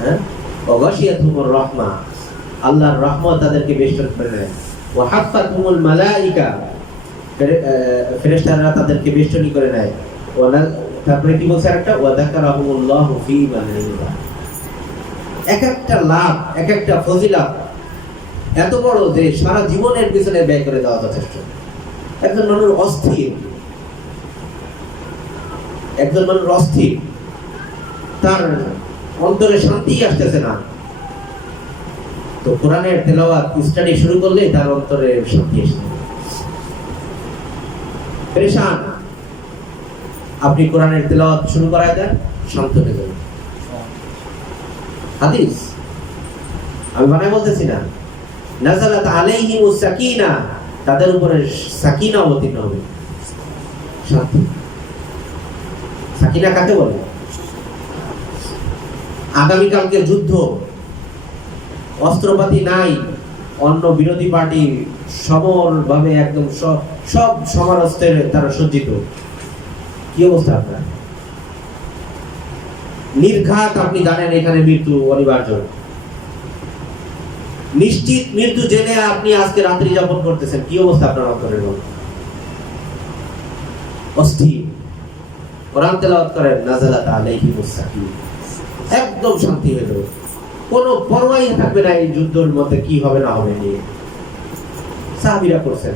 হ্যাঁ, ওয়া গাশিয়াতুহুমুর রাহমা, আল্লাহর রহমত তাদেরকে বেষ্টন করে নেয়। ওয়া হাফফাতুহুমুল মালায়েকা, ফেরেশতারা তাদেরকে বেষ্টনী করে নেয়। তারপরে কি বলছে আরেকটা? ওয়া যাকারাহুমুল্লাহু ফি মান ইনদা। এক একটা লাভ, এক একটা ফজিলত এত বড় যে সারা জীবনের পিছনে ব্যয় করে দেওয়া যথেষ্ট। একজন মানুষ অস্থির, একজন মানুষ অস্থির, তার অন্তরে শান্তি আসতেছে না, তো কোরআনের তেলাওয়াত স্টাডি শুরু করলে তার অন্তরে শান্তি আসে। পেরেশান, আপনি কোরআনের তেলাওয়াত শুরু করায় দেন, শান্ত হয়ে যাবে। হাদিস, আমি বানায় বলতেছি না। নাযালাত আলাইহিমুস সাকিনা, তাদের উপরে সাকিনা অবতীর্ণ হবে, শান্তি। সাকিনা কাকে বলে? আগামীকালকে যুদ্ধ, অস্ত্রপাতি নাই, অন্য বিরোধী পার্টি সমর ভাবে একদম সব সমরাস্ত্রে তারা সজ্জিত, কি অবস্থা আপনার? নির্ঘাত আপনি জানেন এখানে মৃত্যু অনিবার্য, নিশ্চিত মৃত্যু জেনে আপনি আজকে রাত্রি যাপন করতেছেন, কি অবস্থা আপনার অন্তরের মধ্যে? অস্থির। কোরআন তেলাওয়াত করেন, নাযালাত আলাইহিমুস সাকিনাহ, একদম শান্তি হয়ে যাবে, কোনো পরোয়াই থাকবে না এই যুদ্ধের মধ্যে কি হবে না হবে নিয়ে। সাহাবীরা করছেন,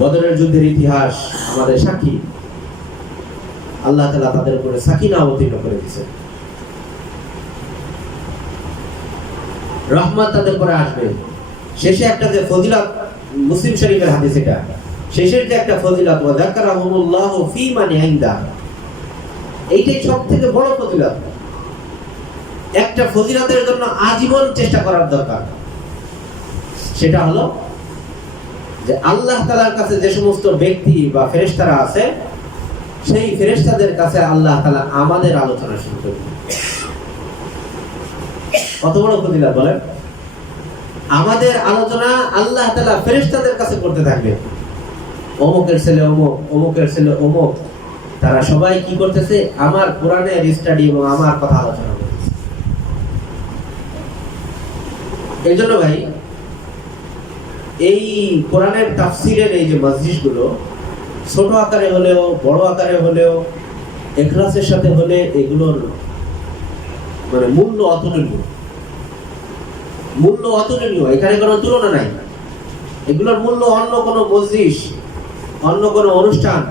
বদরের যুদ্ধের ইতিহাস আমাদের সাক্ষী। আল্লাহ তাআলা তাদের উপরে সাকিনা অবতীর্ণ করে দিয়েছেন, রহমত তাদের উপরে আসবে। শেষে একটা যে ফজিলত, মুসলিম শরীফের হাদিস, এটা শেষের যে একটা ফজিলত, ওয়া যাকারাহুমুল্লাহু ফী মান ইনদা, এইটাই সবথেকে বড় ফজিলত। একটা ফজিলতের জন্য আজীবন চেষ্টা করার দরকার, সেটা হলো যে আল্লাহ তাআলার কাছে যে সমস্ত ব্যক্তি বা ফেরেশতারা আছে, সেই ফেরেশতাদের কাছে আল্লাহ তাআলা আমাদের আলোচনা শুরু করবেন। কত বড় ফজিলত বলেন! আমাদের আলোচনা আল্লাহ তাআলা ফেরেশতাদের কাছে করতে থাকবে। অমুকের ছেলে অমুক, অমুকের ছেলে অমুক, তারা সবাই কি করতেছে? আমার কোরআনের স্টাডি এবং আমার কথা আলোচনা করতেছে। এই জন্য ভাই, এই কোরআনের তাফসীরের এই যে মজলিসগুলো, ছোট আকারে হলেও বড় আকারে হলেও ইখলাসের সাথে হলে এগুলোর মানে মূল্য অতুলনীয়, মূল্য অতুলনীয়, এখানে কোনো তুলনা নাই। এগুলোর মূল্য অন্য কোনো মজলিস, অন্য কোনো অনুষ্ঠান,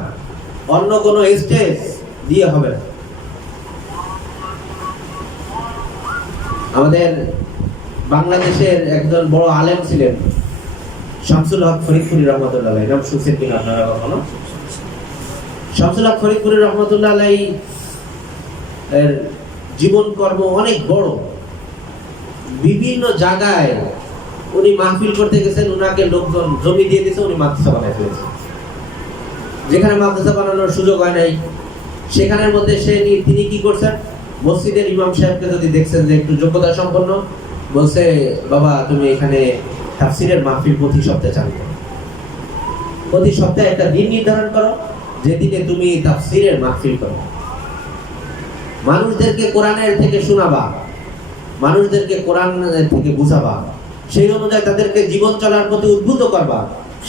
অন্য কোনো স্টেজ দিয়ে হবে না। আমাদের বাংলাদেশের একজন বড় আলেম ছিলেন শামসুল হক ফরিদপুরি রহমতুল্লাহ আলাইহি, নাম শুনছেন কিনা আপনারা কখনো? শামসুল হক ফরিদপুরি রহমতুল্লাহ আলাইহি এর জীবন কর্ম অনেক বড়। বিভিন্ন জায়গায় উনি মাহফিল করতে গেছেন, উনাকে লোকজন জমি দিয়ে দিয়েছে, উনি মাদ্রাসা বানায় ফেলেছেন। যেখানে মাদ্রাসা বানানোর সুযোগ হয় নাই, সেখানের মধ্যে তিনি কি করছেন? মসজিদের ইমাম সাহেবকে যদি দেখছেন যে একটু যোগ্যতা সম্পন্ন, বলছে, বাবা তুমি এখানে তাফসীরের মাহফিল প্রতি সপ্তাহে চালু করো, প্রতি সপ্তাহে একটা দিন নির্ধারণ করো যেদিনে তুমি তাফসীরের মাহফিল করো, মানুষদেরকে কোরআনের থেকে শোনাবা, মানুষদেরকে কোরআন থেকে বুঝাবা, সেই অনুযায়ী তাদেরকে জীবন চলার প্রতি উদ্বুদ্ধ করবা,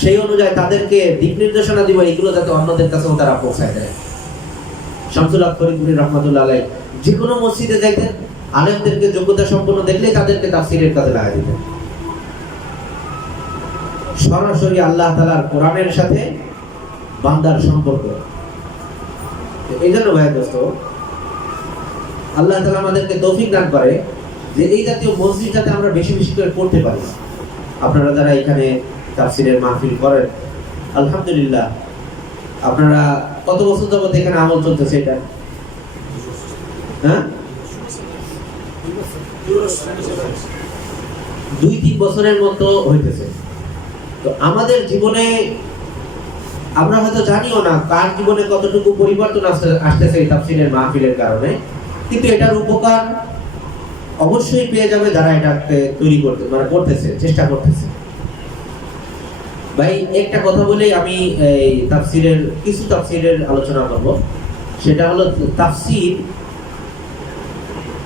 সেই অনুযায়ী তাদেরকে দিক নির্দেশনা দিবা, এগুলো যাতে অন্যদের কাছেও তারা পৌঁছায় দেয়। শামসুল হক ফরিদপুরি রহমতুল্লাহ আলাইহি যে কোনো মসজিদে দেখতেন, আলেমদেরকে যোগ্যতা সম্পন্ন দেখলেই তাদেরকে তাফসীরের কাজে লাগাই দিতেন। সরাসরি আল্লাহ তাআলার কোরআনের সাথে বান্দার সম্পর্ক। এই জন্য ভাই দোস্ত, আল্লাহ তাআলা আমাদেরকে তৌফিক দান করে যে এই জাতীয় মসজিদ যাতে আমরা বেশি বেশি করে পড়তে পারি। আপনারা যারা এখানে তাফসীরের মাহফিল করেন, আলহামদুলিল্লাহ, আপনারা কত বছর যাবত এখানে আমল চলতেছে? এটা হ্যাঁ 2-3 বছরের মতো হইতেছে। তো আমাদের জীবনে আমরা হয়তো জানিও না কার জীবনে কতটুকু পরিবর্তন আসতেছে এই তাফসীরের মাহফিলের কারণে, কিন্তু এটার উপকার অবশ্যই পেয়ে যাবে যারা এটাকে তৈরি করতে মানে করতেছে, চেষ্টা করতেছে। ভাই একটা কথা বলেই আমি এই কিছু তাফসীরের আলোচনা করব। সেটা হলো তাফসীর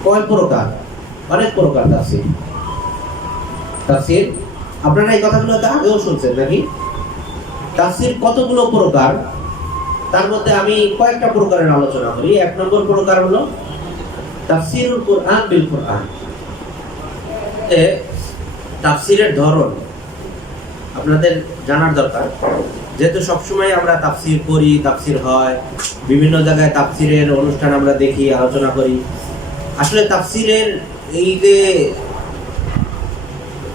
কয় প্রকার? অনেক প্রকার তাফসীর। আপনারা এই কথাগুলো তো আগেও শুনছেন নাকি? তাফসীর কতগুলো প্রকার, তার মধ্যে আমি কয়েকটা প্রকারের আলোচনা করি। 1 নম্বর প্রকার হলো তাফসীরুল কোরআন বিল কোরআন। তাফসীরের ধরন আপনাদের জানার দরকার, যেহেতু সবসময় আমরা তাফসীর করি, তাফসীর হয়, বিভিন্ন জায়গায় তাফসীরের অনুষ্ঠান আমরা দেখি, আলোচনা করি। আসলে তাফসীরের এই যে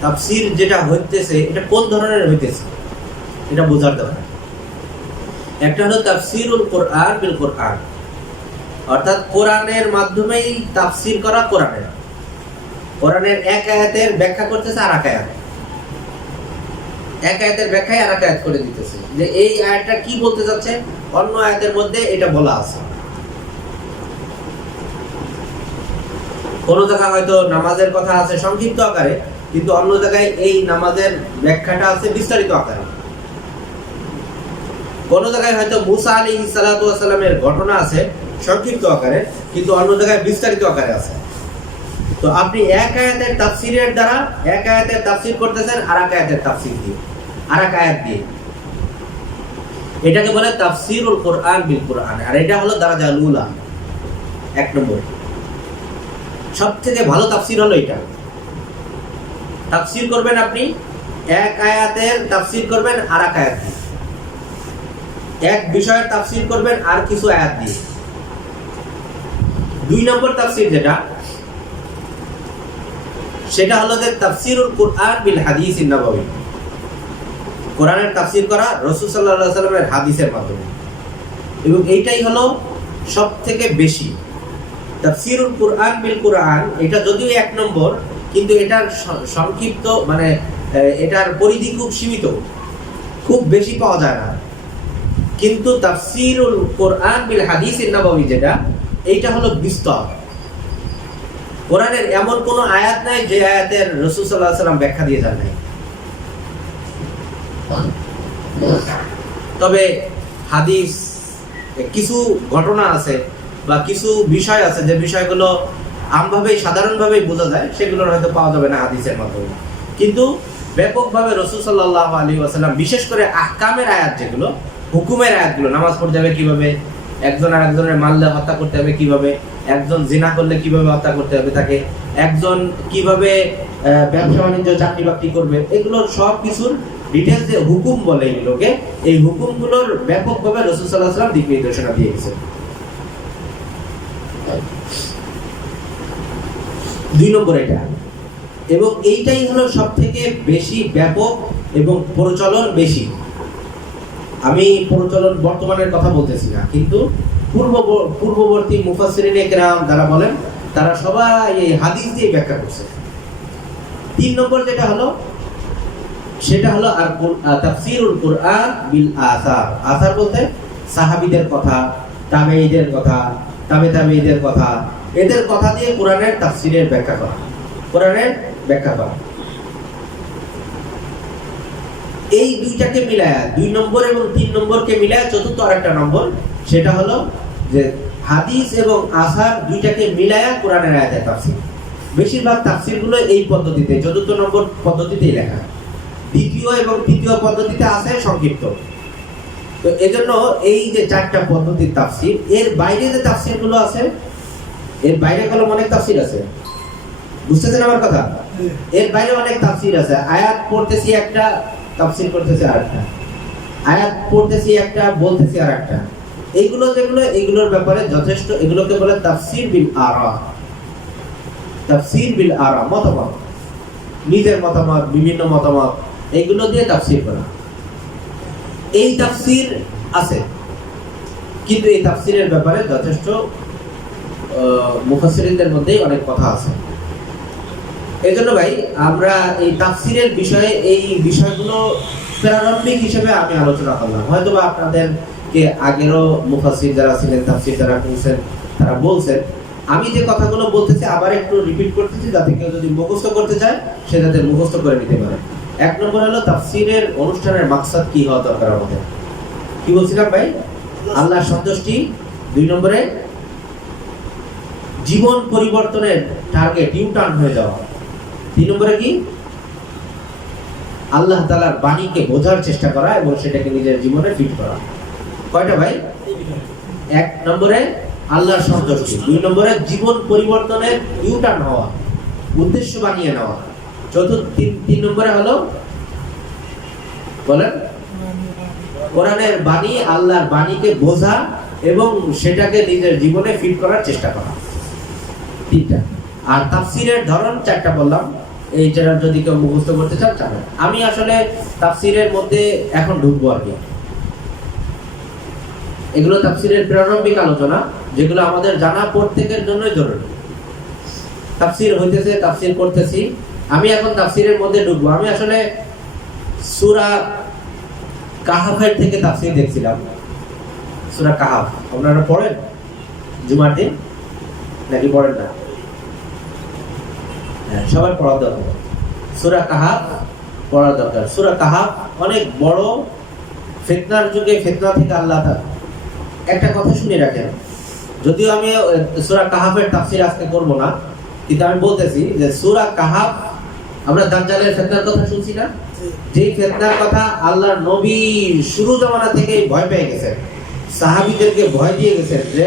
তাফসীর যেটা হইতেছে, এটা কোন ধরনের হইতেছে এটা বোঝার দরকার। একটা হলো তাফসীরুল কোরআন বিল কোরআন, অর্থাৎ কোরআনের মাধ্যমেই তাফসীর করা। কোরআনের এক আয়াতের ব্যাখ্যা করতেছে আর এক আয়াতের ব্যাখ্যায় আর এক আয়াত করে দিতেছে, যে এই আয়াতটা কি বলতে যাচ্ছে, অন্য আয়াতের মধ্যে এটা বলা আছে। কোন জায়গায় হয়তো নামাজের কথা আছে সংক্ষিপ্ত আকারে, কিন্তু অন্য জায়গায় এই নামাজের ব্যাখ্যাটা আছে বিস্তারিত আকারে। কোন জায়গায় হয়তো মুসা আলাইহিস সালাতু ওয়াস সালামের ঘটনা আছে, সংক্ষিপ্ত আকারে, কিন্তু অন্য জায়গায় বিস্তারিত আকারে আছে। তো আপনি এক আয়াতের তাফসিরের দ্বারা এক আয়াতের তাফসির করতেছেন আর এক আয়াতের তাফসির দিয়ে, আর এক আয়াত দিয়ে। এটাকে বলে তাফসিরুল কোরআন বিল কোরআন, আর এটা হলো দারাজাতুল উলা, 1 নম্বর। সবথেকে ভালো তাফসির হলো এটা। তাফসির করবেন আপনি এক আয়াতের তাফসির করবেন আর এক আয়াত দিয়ে, এক বিষয়ের তাফসির করবেন আর কিছু আয়াত দিয়ে। 2 নম্বর তাফসির যেটা, সেটা হলো যে তাফসিরুল কোরআন বিল হাদিসিন নববী, কোরআনের তাফসির করা রাসূল সাল্লাল্লাহু আলাইহি ওয়াসাল্লামের হাদিসের মাধ্যমে, এবং এইটাই হলো সবথেকে বেশি। তাফসিরুল কোরআন বিল কোরআন এটা যদিও 1 নম্বর, কিন্তু এটার সংক্ষিপ্ত মানে এটার পরিধি খুব সীমিত, খুব বেশি পাওয়া যায় না। কিন্তু তাফসিরুল কোরআন বিল হাদিসিন নববী যেটা, এইটা হলো বিস্তর। কোরআনের এমন কোন আয়াত নাই যে আয়াতের রাসূল সাল্লাল্লাহু আলাইহি ওয়াসাল্লাম ব্যাখ্যা দিয়ে যান নাই। তবে হাদিস কিছু ঘটনা আছে বা কিছু বিষয় আছে যে বিষয়গুলো আমভাবে সাধারণভাবে বোঝা যায়, সেগুলো হয়তো পাওয়া যাবে না হাদিসের মাধ্যমে। কিন্তু ব্যাপকভাবে রাসূল সাল্লাল্লাহু আলাইহি ওয়াসাল্লাম বিশেষ করে আহকামের আয়াত, যেগুলো হুকুমের আয়াতগুলো, নামাজ পড়তে হবে কিভাবে, একজন আরেকজনের মারলে হত্যা করতে হবে কিভাবে, একজন জিনা করলে কিভাবে হত্যা করতে হবে তাকে, একজন কিভাবে ব্যবসা বাণিজ্য চাকরি বাকরি করবে, এগুলোর সব কিছুর ডিটেইলস যে হুকুম বলে এগুলোকে, এই হুকুমগুলোর ব্যাপকভাবে রাসূল সাল্লাল্লাহু আলাইহি ওয়াসাল্লাম দিক নির্দেশনা দিয়ে গেছেন। 2 নম্বর এটা, এবং এইটাই হলো সবথেকে বেশি ব্যাপক এবং প্রচলন বেশি। আমি প্রচলন বর্তমানের কথা বলতেছি না, কিন্তু পূর্ববর্তী মুফাসসিরিনে কেরাম যারা বলেন, তারা সবাই এই হাদিস দিয়ে ব্যাখ্যা করছে। 3 নম্বর যেটা হলো, সেটা হলো আর তাফসিরুল কোরআন বিল আসার। আসার বলতে সাহাবীদের কথা, তাবেঈদের কথা, তাবেঈদের কথা, এদের কথা দিয়ে কোরআনের তাফসিরের ব্যাখ্যা করা, কোরআনের ব্যাখ্যা করা। এই দুইটাকে মিলায়া 2 নম্বর এবং 3 নম্বরকে মিলায়া চতুর্থ আরেকটা নম্বর, সেটা হলো যে হাদিস এবং আসার দুইটাকে মিলায়া কোরআনের আয়াতের তাফসীর। বেশিরভাগ তাফসীরগুলো এই পদ্ধতিতে, চতুর্থ নম্বর পদ্ধতিতেই লেখা। দ্বিতীয় এবং তৃতীয় পদ্ধতিতে আছে সংক্ষিপ্ত। তো এজন্য এই যে 4টা পদ্ধতির তাফসীর, এর বাইরে যে তাফসীরগুলো আছে, এর বাইরে কলম অনেক তাফসীর আছে, বুঝতেছেন আমার কথা? এর বাইরে অনেক তাফসীর আছে। আয়াত পড়তেছি একটা, তাফসীর করতেছি আরেকটা, আয়াত পড়তেছি একটা, বলতেছি আরেকটা। এইগুলো যেগুলো, এগুলোর ব্যাপারে যথেষ্ট, এগুলোকে বলে তাফসীর বিল আরা। তাফসীর বিল আরা, মতামত, নিজের মতামত, বিভিন্ন মতামত, এইগুলো দিয়ে তাফসীর করা। এই তাফসীর আছে, কিন্তু এই তাফসীরের ব্যাপারে যথেষ্ট মুফাসসিরিনদের মধ্যেই অনেক কথা আছে। এজন্য ভাই আমরা এই তাফসীরের বিষয়ে, এই বিষয়গুলো প্রারম্ভিক হিসেবে আমি আলোচনা করলাম। হয়তো বা আপনাদেরকে আগেরও মুফাসসির যারা ছিলেন, তাফসীর যারা করছেন, তারা বলছেন। আমি যে কথাগুলো বলতেছি আবার একটু রিপিট করতেছি, যাতে কেউ যদি মুখস্থ করতে চায় সে যাতে মুখস্থ করে নিতে পারে। 1 নম্বর হলো তাফসীরের অনুষ্ঠানের মাকসাদ কি হওয়া দরকার আমাদের। কি বলছিলাম ভাই? আল্লাহর সন্তুষ্টি। 2 নম্বরে জীবন পরিবর্তনের টার্গেট, ইউটার্ন হয়ে যাওয়া। 3 নম্বরে কি? আল্লাহ তাআলার বাণীকে বোঝার চেষ্টা করা এবং সেটাকে নিজের জীবনে ফিট করা। কয়টা ভাই? 1 নম্বরে আল্লাহর সন্তুষ্টি, 2 নম্বরে জীবন পরিবর্তনের ইউটার্ন হওয়া, উদ্দেশ্য বানিয়ে নেওয়া। 3 নম্বরে হলো বলেন কোরআনের বাণী, আল্লাহর বাণীকে বোঝা এবং সেটাকে নিজের জীবনে ফিট করার চেষ্টা করা। 3টা। আর তাফসীরের ধরন 4টা বললাম, এই যারা যদি কেউ মুখস্থ করতে চান চাবেন। আমি আসলে তাফসীরের মধ্যে এখন ঢুকবো আর কি। এগুলো তাফসীরের প্রারম্ভিক আলোচনা, যেগুলো আমাদের জানা প্রত্যেকের জন্যই জরুরি। তাফসীর হইতেছে, তাফসীর করতেছি, আমি এখন তাফসীরের মধ্যে ঢুকবো। আমি আসলে সূরা কাহাফের থেকে তাফসীর দেখছিলাম। সূরা কাহাফ আপনারা পড়েন জুমার দিন নাকি পড়েন না? সবার পড়া দরকার। সূরা কাহাফ পড়া দরকার। সূরা কাহাফ অনেক বড়, ফিতনার যুগে ফিতনা থেকে আল্লাহ। একটা কথা শুনে রাখেন, যদিও আমি সূরা কাহাফের তাফসীর আজকে করব না, কিন্তু আমি বলতেছি যে সূরা কাহাফ, আমরা দাজ্জালের ফিতনার কথা শুনছি না, যেই ফিতনার কথা আল্লাহর নবী শুরু জামানা থেকে ভয় পেয়ে গেছেন, সাহাবীদেরকে ভয় দিয়ে গেছেন যে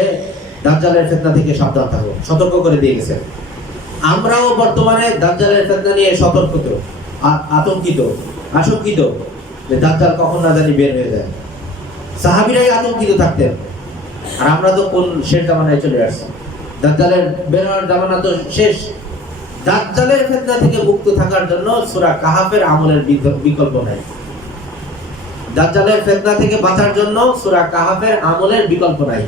দাজ্জালের ফিতনা থেকে সাবধান থাকো, সতর্ক করে দিয়ে গেছেন। আমরাও বর্তমানে দাজ্জালের ফিতনা নিয়ে সতর্কিত, আতঙ্কিত, আশঙ্কিত যে দাজ্জাল কখন না জানি বের হয়ে যায়। সাহাবীরাই আতঙ্কিত থাকতেন, আর আমরা তো কোন শেষ জামানায় চলে আসছি। দাজ্জালের বের হওয়ার জামানা তো শেষ। দাজ্জালের ফিতনা থেকে মুক্ত থাকার জন্য সূরা কাহাফের আমলের বিকল্প নাই। দাজ্জালের ফিতনা থেকে বাঁচার জন্য সূরা কাহাফের আমলের বিকল্প নাই।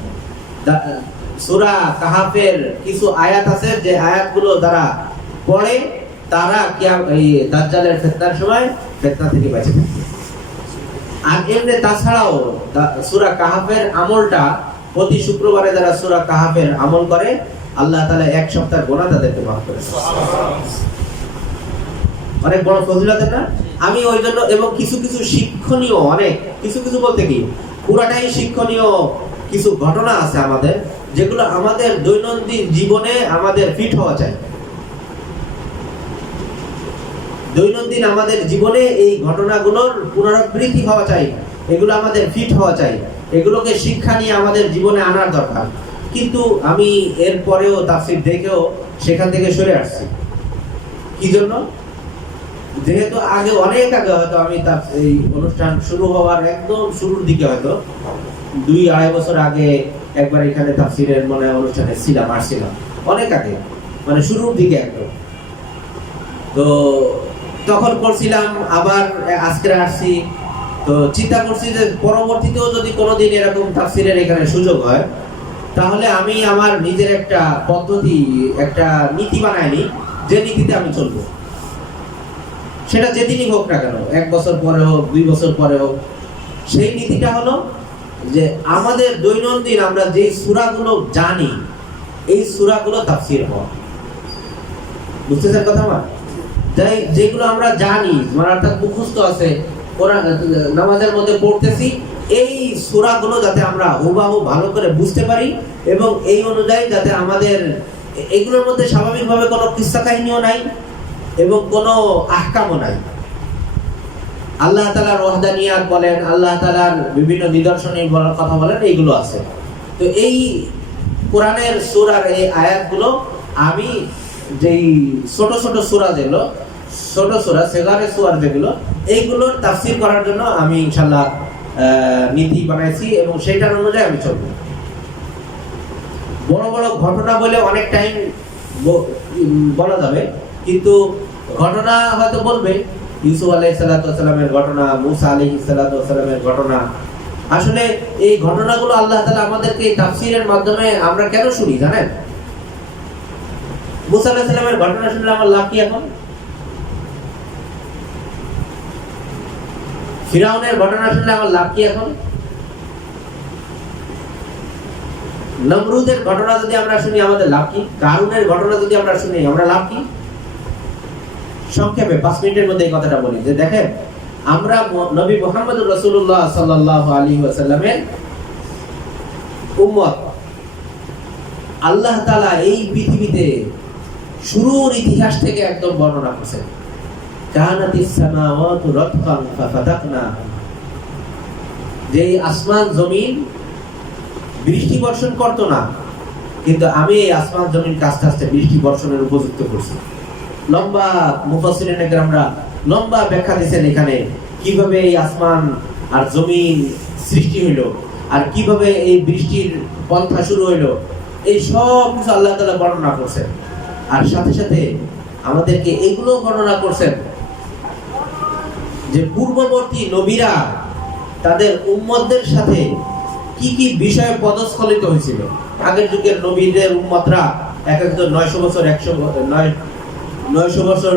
সূরা কাহাফের কিছু আয়াত আছে, যে আয়াতগুলো যারা পড়ে তারা এই দাজ্জালের ফিতনার সময় ফিতনা থেকে বেঁচে থাকে। আর এমনি তাছাড়াও সূরা কাহাফের আমলটা প্রতি শুক্রবারে যারা সূরা কাহাফের আমল করে, আল্লাহ তাআলা এক সপ্তাহের গুনাহ তাদেরকে মাফ করে দেন। অনেক বড় ফজিলত না? আমি ওই জন্য, এবং কিছু কিছু শিক্ষণীয়, অনেক কিছু কিছু বলতে কি পুরাটাই শিক্ষণীয় কিছু ঘটনা আছে আমাদের, যেগুলো আমাদের দৈনন্দিন জীবনে আমাদের ফিট হওয়া চাই। দৈনন্দিন আমাদের জীবনে এই ঘটনাগুলোর পুনরাবৃত্তি হওয়া চাই, এগুলো আমাদের ফিট হওয়া চাই, এগুলোকে শিক্ষা নিয়ে আমাদের জীবনে আনার দরকার। কিন্তু আমি এরপরেও তাফসীর দেখেও সেখান থেকে সরে আসছি। কি জন্য? যেহেতু আগে, অনেক আগে হয়তো আমি এই অনুষ্ঠান শুরু হওয়ার একদম শুরুর দিকে, হয়তো 2-2.5 বছর আগে একবার এখানে তাফসীরের মনে অনুষ্ঠানে ছিলাম, আসছিলাম অনেক আগে, মানে শুরুর দিকে একদম। তো তখন করছিলাম, আবার আজকে আসছি। তো চিন্তা করছি যে পরবর্তীতেও যদি কোনোদিন এরকম তাফসীরের এখানে সুযোগ হয়, তাহলে আমি আমার নিজের একটা পদ্ধতি, একটা নীতি বানাইনি, যে নীতিতে আমি চলবো। সেটা যেদিনই হোক না কেন, 1 বছর পরে হোক, 2 বছর পরে হোক, সেই নীতিটা হলো যে আমাদের দৈনন্দিন আমরা যে সূরাগুলো জানি, এই সূরাগুলো তাফসীর হওয়া। বুঝতেছেন কথা আমার? যেগুলো আমরা জানি, মানে অর্থাৎ মুখস্থ আছে, কোরআন নামাজের মধ্যে পড়তেছি, এই সূরাগুলো যাতে আমরা হুবহু ভালো করে বুঝতে পারি, এবং এই অনুযায়ী যাতে আমাদের এগুলোর মধ্যে স্বাভাবিকভাবে কোনো কিস্সা কাহিনীও নাই এবং কোনো আহকামও নাই। আল্লাহ তাআলার ওয়াহদানিয়াত বলেন, আল্লাহ তাআলার বিভিন্ন নিদর্শনের কথা বলেন, এইগুলো আছে। তো এই কোরআনের সূরার এই আয়াতগুলো আমি যেই ছোট ছোট সূরা, যেগুলো ছোট সূরা, সেগারে সূরা যেগুলো, এইগুলোর তাফসীর করার জন্য আমি ইনশাআল্লাহ নীতি বানাইছি, এবং সেইটার অনুযায়ী আমি চলব। বড় বড় ঘটনা বলে অনেক টাইম বলা যাবে, কিন্তু ঘটনা হয়তো বলবে ইউসুফ আলাইহিস সালামের ঘটনা, মুসা আলাইহিস সালামের ঘটনা। আসলে এই ঘটনাগুলো আল্লাহ তাআলা আমাদেরকে তাফসীরের মাধ্যমে আমরা কেন শুনি জানেন? মুসা আলাইহিস সালামের ঘটনা শুনলে আমার লাভ কি এখন? ফিরাউনের ঘটনা শুনলে আমার লাভ কি এখন? নমরুদের ঘটনা যদি আমরা শুনি আমাদের লাভ কি? কারুনের ঘটনা যদি আমরা শুনি আমরা লাভ কি? সংক্ষেপে 5 মিনিটের মধ্যে এই কথাটা বলি যে দেখেন, আমরা নবী মুহাম্মদুর রাসূলুল্লাহ সাল্লাল্লাহু আলাইহি ওয়াসাল্লামের উম্মত। আল্লাহ তাআলা এই পৃথিবীতে শুরুর ইতিহাস থেকে একদম বর্ণনা করেছেন। কানাতিস সামাওয়াতু রাতকান ফাফাতাকনা, যে আসমান জমিন বৃষ্টি বর্ষণ করতো না, কিন্তু আমি এই আসমান জমিন আস্তে আস্তে বৃষ্টি বর্ষণের উপযুক্ত করছি। লম্বা মুফাসসিরিন একরামরা লম্বা ব্যাখ্যা দিয়েছেন এখানে, কিভাবে এই আসমান আর জমিন সৃষ্টি হইলো, আর কিভাবে এই বৃষ্টির পন্থা শুরু হইলো, এই সব কিছু আল্লাহ তাআলা বর্ণনা করছেন। আর সাথে সাথে আমাদেরকে এগুলো বর্ণনা করছেন যে পূর্ববর্তী নবীরা তাদের উম্মতদের সাথে কি কি বিষয়ে পদস্খলিত হয়েছিল। আগের যুগের নবীদের উম্মতরা এক একজন 900 বছর 900 বছর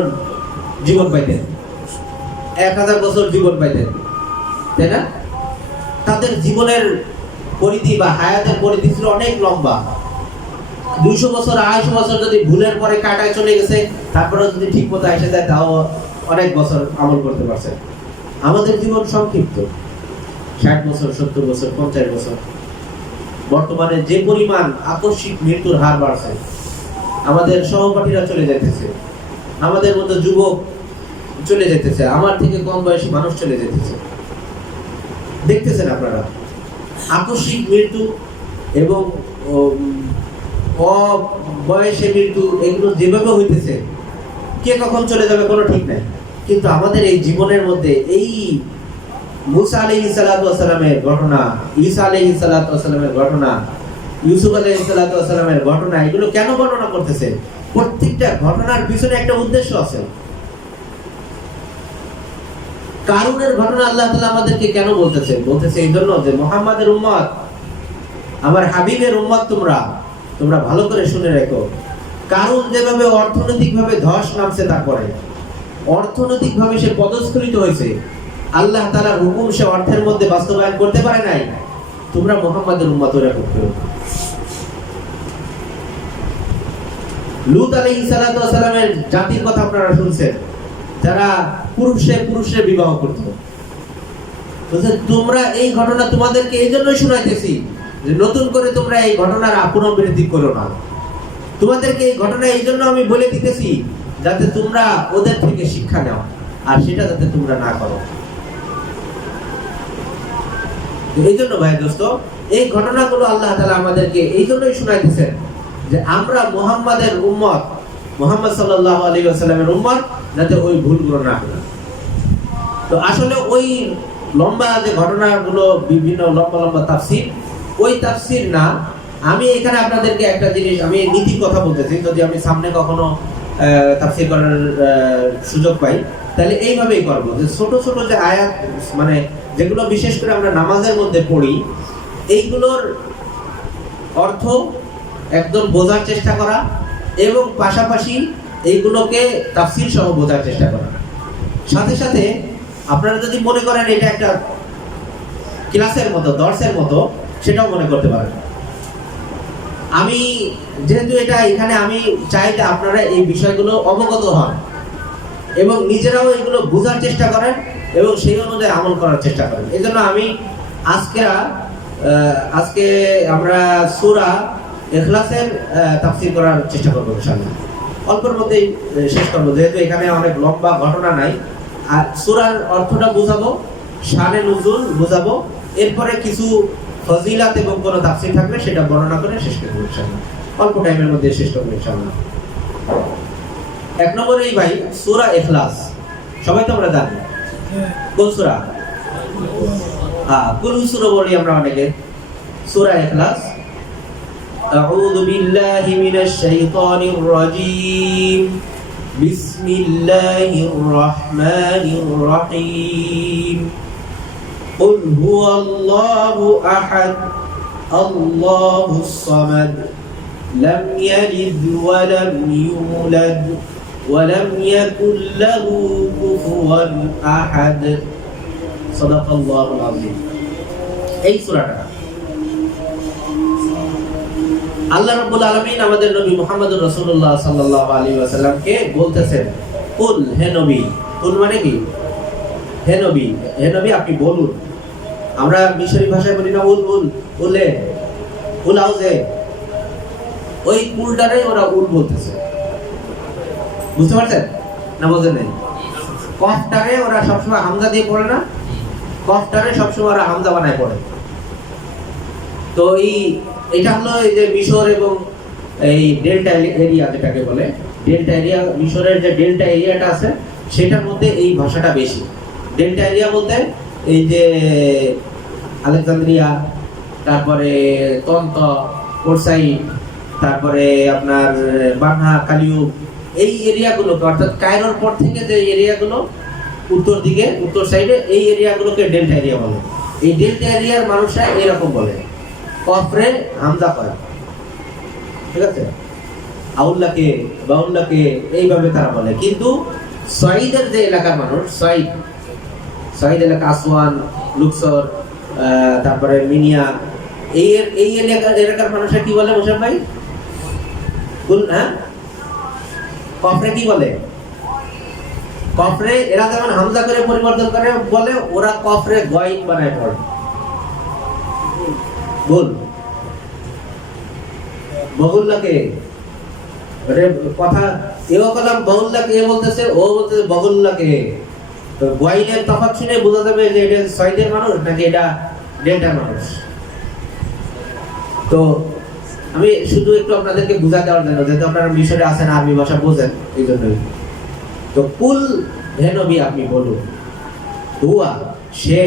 জীবন পাইতেন, 1000 বছর জীবন পাইতেন, তাই না? তাদের জীবনের পরিধি বা হায়াতের পরিধি ছিল অনেক লম্বা। 200 বছর 250 বছর যদি ভুলের পরে কাটায় চলে গেছে, তারপরে যদি ঠিক মতো এসে যায়, তাও অনেক বছর আমল করতে পারছে। আমাদের জীবন সংক্ষিপ্ত, 60 বছর, 70 বছর, 50 বছর। বর্তমানে যে পরিমাণ আকস্মিক মৃত্যুর হার বাড়ছে, আমাদের সহপাঠীরা চলে যেতেছে, আমাদের মতো যুবক চলে যেতেছে, আমার থেকে কম বয়সী মানুষ চলে যেতেছে, দেখতেছেন আপনারা আকস্মিক মৃত্যু এবং বয়সে মৃত্যু, এগুলো যেভাবে হইতেছে কে কখন চলে যাবে কোনো ঠিক নাই। কিন্তু আমাদের এই জীবনের মধ্যে এই মুসা আলাইহিস সালাতু ওয়াস সালামের ঘটনা, ঈসা আলাইহিস সালাতু ওয়াস সালামের ঘটনা, ইউসুফ আলাইহিস সালাতু ওয়াস সালামের ঘটনা, এগুলো কেন বর্ণনা করতেছে? প্রত্যেকটা ঘটনার পিছনে একটা উদ্দেশ্য আছে। কারুনের ঘটনা আল্লাহ তাআলা আমাদেরকে কেন বলতেছে? বলতেছে এই জন্য যে মুহাম্মাদের উম্মত, আমার হাবিবের উম্মত, তোমরা ভালো করে শুনে রাখো। কারুন যেভাবে অর্থনৈতিকভাবে ধস নামছে, তারপরে অর্থনৈতিকভাবে সে পদস্খলিত হয়েছে, আল্লাহ তাআলার হুকুম সে অর্থের মধ্যে বাস্তবায়ন করতে পারে নাই, তোমরা মুহাম্মাদের উম্মত হয়ে রাখো। লূত আলাইহিস সালাতু ওয়াস সালামের জাতির কথা আপনারা শুনছেন, যারা পুরুষে বিবাহ করত। বলছে তোমরা এই ঘটনা তোমাদেরকে এই জন্যই শোনাইতেছি যে নতুন করে তোমরা এই ঘটনার পুনরাবৃত্তি করো না। তোমাদেরকে এই ঘটনা এই জন্য আমি বলে দিতেছি যাতে তোমরা ওদের থেকে শিক্ষা নাও, আর সেটা যাতে তোমরা না করো। এই জন্য ভাই দোস্ত, এই ঘটনাগুলো আল্লাহ তাআলা আমাদেরকে এই জন্যই শোনাইতেছেন যে আমরা মুহাম্মাদের উম্মত, মুহাম্মদ সাল্লাল্লাহু আলাইহি ওয়াসাল্লামের উম্মত, যাতে ওই ভুলগুলো না করি। তো আসলে ওই লম্বা যে ঘটনাগুলো, বিভিন্ন লম্বা তাফসীর, ওই তাফসীর না, আমি এখানে আপনাদেরকে একটা জিনিস, আমি নীতির কথা বলতেছি। যদি আমি সামনে কখনো তাফসীর করার সুযোগ পাই, তাহলে এইভাবেই করবো যে ছোট ছোট যে আয়াত, মানে যেগুলো বিশেষ করে আমরা নামাজের মধ্যে পড়ি, এইগুলোর অর্থ একদম বোঝার চেষ্টা করা এবং পাশাপাশি এইগুলোকে তাফসীর সহ বোঝার চেষ্টা করা। সাথে সাথে আপনারা যদি মনে করেন এটা একটা ক্লাসের মতো, দর্শের মতো, সেটাও মনে করতে পারেন। আমি যেহেতু এটা এখানে, আমি চাই যে আপনারা এই বিষয়গুলো অবগত হন এবং নিজেরাও এগুলো বোঝার চেষ্টা করেন এবং সেই অনুযায়ী আমল করার চেষ্টা করেন। এই জন্য আমি আজকে আমরা সূরা ইখলাসের তাফসীর করার চেষ্টা করবো ইনশাআল্লাহ। অল্পের মধ্যেই শেষ করবো, যেহেতু এখানে অনেক লম্বা ঘটনা নাই। আর সূরার অর্থটা বুঝাবো, শানে নুজুল বুঝাবো, এরপরে কিছু ফজিলাত এবং কোনো তাফসীর থাকলে সেটা বর্ণনা করে শেষ করবো ইনশাআল্লাহ। অল্প টাইমের মধ্যে শেষ করবো ইনশাআল্লাহ। এক নম্বরেই ভাই সূরা ইখলাস, সবাই তো আমরা জানি কোন সূরা? কুল সূরা বলি আমরা অনেকে। সূরা ইখলাস, আউযু বিল্লাহি মিনাশ শাইতানির রাজীম, বিসমিল্লাহির রহমানির রহিম, কুল হুয়াল্লাহু আহাদ, আল্লাহুস সামাদ, লাম ইয়ালিদ ওয়া লাম ইউলাদ ওয়া লাম ইয়াকুল লাহু কুফুয়ান আহাদ। সাদাকাল্লাহুল আযীম। এই সূরাটা আল্লাহ রাব্বুল আলামিন আমাদের নবী মুহাম্মদুর রাসূলুল্লাহ সাল্লাল্লাহু আলাইহি ওয়াসাল্লামকে বলতেছেন, কুল, হে নবী। কুল মানে কি? হে নবী আপনি বলুন। আমরা মিশরি ভাষায় বলি না উলে, উলাউজে, ওই কুলটারে ওরা উল বলতেছে। বুঝতে পারছেন না? বোঝেন নাই? কফটারে ওরা সবসময় হামজা দিয়ে পড়ে না, কফটারে সবসময় ওরা হামজা বানায় পড়ে। তো এটা হলো এই যে মিশর এবং এই ডেল্টা এরিয়া, যেটাকে বলে ডেল্টা এরিয়া, মিশরের যে ডেল্টা এরিয়াটা আছে সেটার মধ্যে এই ভাষাটা বেশি। ডেল্টা এরিয়া বলতে এই যে আলেকজান্দ্রিয়া, তারপরে তন্ত, কোরসাইট, তারপরে আপনার বানহা, কালিউব, এই এরিয়াগুলোকে, অর্থাৎ কায়রোর পর থেকে যে এরিয়াগুলো উত্তর দিকে, উত্তর সাইডে, এই এরিয়াগুলোকে ডেল্টা এরিয়া বলে। এই ডেল্টা এরিয়ার মানুষরা এরকম বলে, কফরে হামজা করে, ঠিক আছে? আউল্লাহকে, বাউল্লাহকে এইভাবে তারা বলে। কিন্তু সাইদের যে এলাকার মানুষ, সাইদ এলাকা, আসওয়ান, লুক্সর, তারপরে মিনিয়া, এই এলাকার মানুষরা কি বলে মোশাররফ ভাই? হ্যাঁ, কফরে কি বলে? কফরে এরা যেমন হামজা করে পরিবর্তন করে বলে, ওরা কফরে গয়ন বানায় পড়ে। বল, বহুল্লাহকে কথা এও কলাম বহুল্লাহকে এ বলতেছে, ও বলতেছে বহুল্লাহকে। তো ওয়াইলের তফাৎ শুনে বোঝা যাবে যে এটা সয়দের মানুষ নাকি এটা ডেল্টার মানুষ। তো আমি শুধু একটু আপনাদেরকে বুঝা দেওয়ার জন্য, যেহেতু আপনারা মিশরে আছেন, আরবি ভাষা বোঝেন, এই জন্যই। তো কুল হে নবী আপনি বলুন, হুয়া সে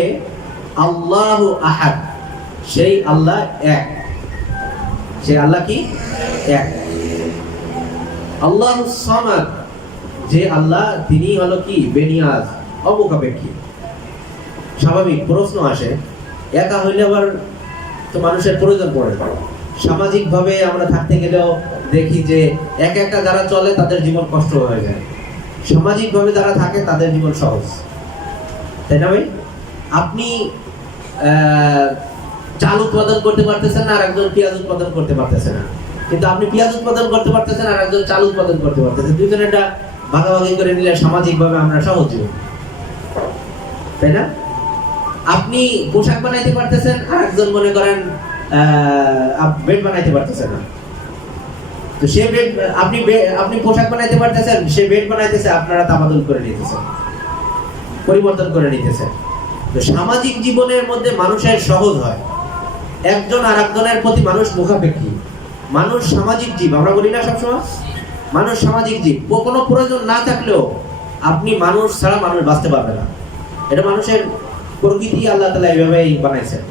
আল্লাহু আহাদ, সেই আল্লাহ এক। সে আল্লাহ কি? এক। আল্লাহু সামাদ, যে আল্লাহ তিনি হলো কি? বেনিয়াজ, অমুখাপেক্ষী। স্বাভাবিক প্রশ্ন আসে, একা হইলে আবার তো মানুষের প্রয়োজন পড়ে। সামাজিক ভাবে আমরা থাকতে গেলেও দেখি যে একা একা যারা চলে তাদের জীবন কষ্ট হয়ে যায়, সামাজিক ভাবে যারা থাকে তাদের জীবন সহজ, তাই না ভাই? আপনি চাল উৎপাদন করতে পারতেছেন না, আর একজন পেঁয়াজ উৎপাদন করতে পারতেছে না, কিন্তু আপনি পেঁয়াজ উৎপাদন করতে পারতেছেন আর একজন চাল উৎপাদন করতে পারতেছেন। দুইজনে এটা ভাগাভাগি করে নিলে সামাজিক ভাবে আমরা সহজ জীবন, তাই না? আপনি পোশাক বানাইতে পারতেছেন আর একজন মনে করেন বেড বানাইতে পারতেছে না, তো সে বেড আপনি পোশাক বানাইতে পারতেছেন, সে বেড বানাইতেছে, আপনারা তাবাদুল করে নিতেছেন, পরিবর্তন করে নিতেছেন। তো সামাজিক জীবনের মধ্যে মানুষের সহজ হয়, একজন আর একজনের প্রতি মানুষ মুখাপেক্ষী, মানুষ সামাজিক জীব। আমরা বলি না সবসময় মানুষ সামাজিক জীব, কোনো প্রয়োজন না থাকলেও আপনি মানুষ ছাড়া মানুষ বাঁচতে পারবে না, এটা মানুষের প্রকৃতি, আল্লাহ তাআলা এইভাবেই বানাইছেন।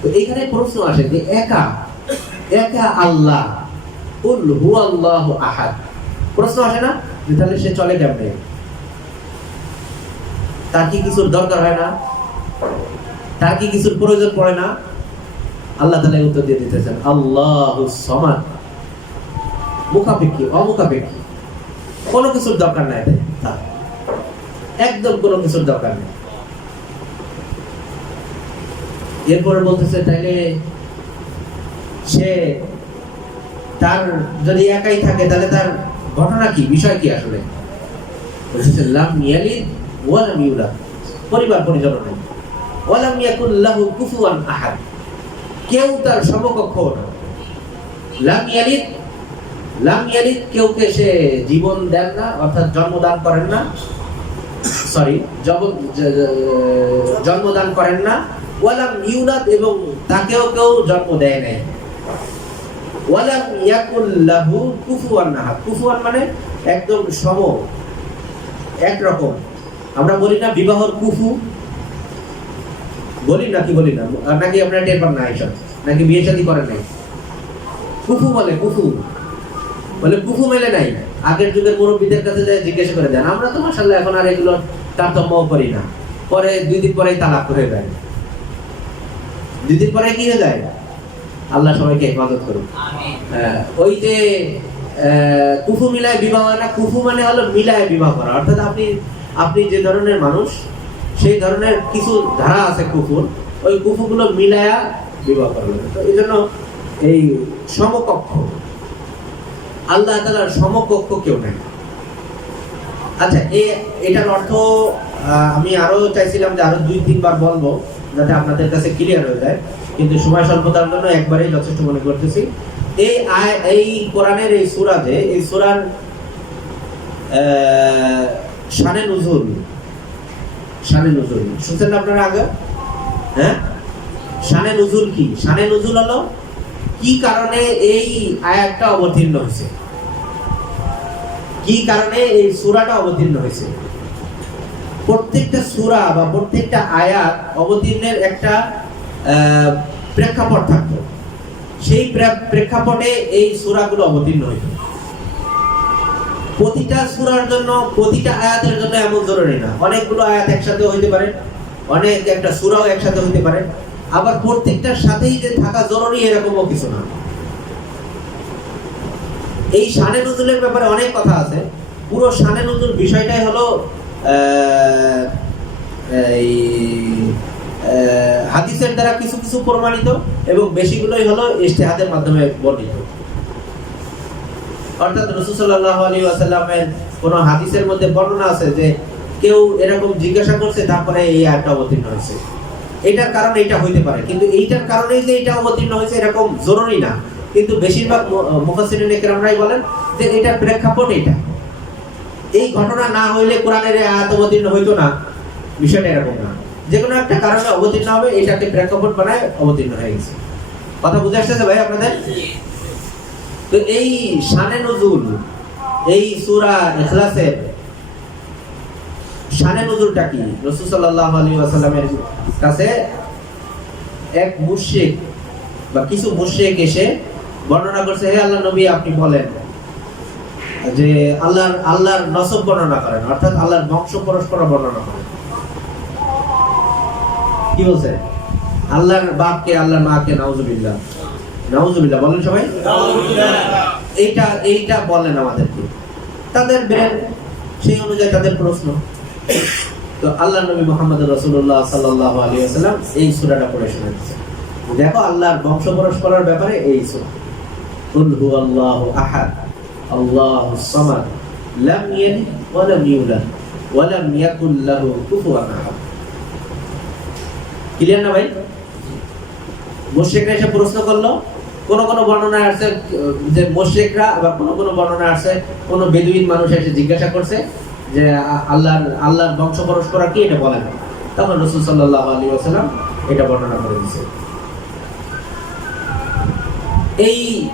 তো এইখানে প্রশ্ন আসে যে একা একা আল্লাহ, কুল হুয়াল্লাহু আহাদ, প্রশ্ন আসে না যে তাহলে সে চলে কেমনে? তার কি কিছুর দরকার হয় না? তার কি কিছুর প্রয়োজন পড়ে না? আল্লাহ তাআলা উত্তর দিয়ে দিতেছেন, আল্লাহুস সামাদ, মুখাপেক্ষী, অমুখাপেক্ষী, কোনো কিছুর দরকার নাই তার, একদম কোনো কিছুর দরকার নেই। এরপরে বলতেছে তাইলে সে তার যদি একাই থাকে তাহলে তার ঘটনা কি, বিষয় কি আসলে? বলতেছে লাম ইয়ালিদ ওয়া লাম ইউলাদ, পরিবার পরিজন নাই, ওয়া লাম ইয়াকুল লাহু কুফুয়ান আহাদ, কেউ তার সমকক্ষ না। লাম ইয়ালিদ কেউকে সে জীবন দেন না, অর্থাৎ জন্মদান করেন না, জন্মদান করেন না। ওয়ালাম ইউলাদ, এবং তাকেও কেউ জন্ম দেয় নাই। ওয়ালাম ইয়াকুল লাহু কুফুয়ান আহাদ, কুফুয়ান মানে একদম সম, একরকম। আমরা বলি না বিবাহর কুফু, বলি নাকি বলি না? নাকি আপনারা টের পান না এইসব? নাকি বিয়ে শাদী করেন নাই? কুফু বলে, কুফু বলে, কুফু মেলে নাই। আগের যুগের মুরব্বীদের কাছে যায় জিজ্ঞেস করে দেন, আমরা তো মাশাআল্লাহ এখন আর এগুলো তারতম্য করি না, পরে 2 দিন পরেই তালাক হয়ে যায়, 2 দিন পরে কি হয়ে যায়? আল্লাহ সবাইকে হেফাজত করুন, আমিন। ওই যে কুফু মিলায় বিবাহ না, কুফু মানে হলো মিলায় বিবাহ করা, অর্থাৎ আপনি যে ধরনের মানুষ সেই ধরনের কিছু ধারা আছে কুফুর, ওই কুফুগুলো মিলায়া বিবাহ করবেন। তো এই জন্য এই সমকক্ষ, আল্লাহ তাআলার সমকক্ষ কেউ নেই। আচ্ছা, এটার অর্থ আমি আরো চাইছিলাম যে আরো 2-3 বার বলবো যাতে আপনাদের কাছে ক্লিয়ার হয়ে যায়, কিন্তু সময় স্বল্পতার জন্য একবারেই যথেষ্ট মনে করতেছি। এই কোরআনের এই সূরা, যে এই সূরার শানে নুজুল শুনছেন না আপনারা আগে? হ্যাঁ, শানে নুজুল কি? শানে নুজুল হলো কি কারণে এই আয়াতটা অবতীর্ণ হয়েছে, কি কারণে এই সূরাটা অবতীর্ণ হয়েছে। প্রত্যেকটা সূরা বা প্রত্যেকটা আয়াত অবতীর্ণের একটা প্রেক্ষাপট থাকতো, সেই প্রেক্ষাপটে এই সূরাগুলো অবতীর্ণ হইত। প্রতিটা সূরার জন্য, প্রতিটা আয়াতের জন্য এমন জরুরি না, অনেকগুলো আয়াত একসাথে হইতে পারে, অনেক একটা সূরাও একসাথে হইতে পারে, আবার প্রত্যেকটার সাথেই যে থাকা জরুরি এরকমও কিছু না। এই শানে নুজুলের ব্যাপারে অনেক কথা আছে। পুরো শানে নুজুল বিষয়টাই হলো হাদিসের দ্বারা কিছু কিছু প্রমাণিত এবং বেশিগুলোই হলো ইজতিহাদের মাধ্যমে বর্ণিত। অর্থাৎ রাসূল সাল্লাল্লাহু আলাইহি ওয়াসাল্লামের কোন হাদিসের মধ্যে বর্ণনা আছে যে কেউ এরকম জিজ্ঞাসা করছে, তারপরে এই আয়াতটা অবতীর্ণ হয়েছে, এটার কারণে এটা হইতে পারে, কিন্তু এইটার কারণেই যে এটা অবতীর্ণ হয়েছে এরকম জরুরি না। কিন্তু বেশিরভাগ মুফাসসিরিনে কেরামরাই বলেন যে এটার প্রেক্ষাপট এটা। এই ঘটনা না হইলে কোরআনের এই আয়াত অবতীর্ণ হইতো না, বিষয়টা এরকম না। যে কোনো একটা কারণে অবতীর্ণ হবে, এটাকে প্রেক্ষাপট বানায় অবতীর্ণ হয়ে গেছে। কথা বুঝে আসতেছে ভাই আপনাদের? তো এই শানে নুজুল, এই সূরা ইখলাসের শানে নুজুলটা কি? রাসূল সাল্লাল্লাহু আলাইহি ওয়াসাল্লামের কাছে এক মুশরিক বা কিছু মুশরিক এসে বর্ণনা করছে, হে আল্লাহর নবী আপনি বলেন যে আল্লাহর নসব বর্ণনা করেন, অর্থাৎ আল্লাহর বংশ পরস্পর বর্ণনা করেন। কি বলছে? আল্লাহর বাপকে, আল্লাহর মাকে, নাউজুবিল্লাহ নাউজুবিল্লাহ বলেন সবাই, এইটা বলেন আমাদেরকে। তাদের ব্রেন সেই অনুযায়ী তাদের প্রশ্ন। তো আল্লাহর নবী মুহাম্মদ রাসূলুল্লাহ সাল্লাল্লাহু আলাইহি ওয়াসাল্লাম এই সূরাটা পড়ে শোনাচ্ছেন। দেখো আল্লাহর বংশ পরস্পরের ব্যাপারে এই সূরা, কুল হুয়াল্লাহু আহাদ আল্লাহুস সামাদ লাম ইয়ালিদ ওয়া লাম ইউলাদ ওয়া লাম ইয়াকুল লাহু কুফুয়ান আহাদ। ক্লিয়ার না ভাই? মুশরিকরা এসে প্রশ্ন করলো, কোন বর্ণনায় আছে যে মুশরিকরা, আবার কোন বর্ণনায় আছে কোন বেদুইন মানুষ এসে জিজ্ঞাসা করছে যে আল্লাহর বংশ পরস্পর কি, এটা বলেন। তখন রাসূল সাল্লাল্লাহু আলাইহি ওয়াসাল্লাম এটা বর্ণনা করে দিয়েছে।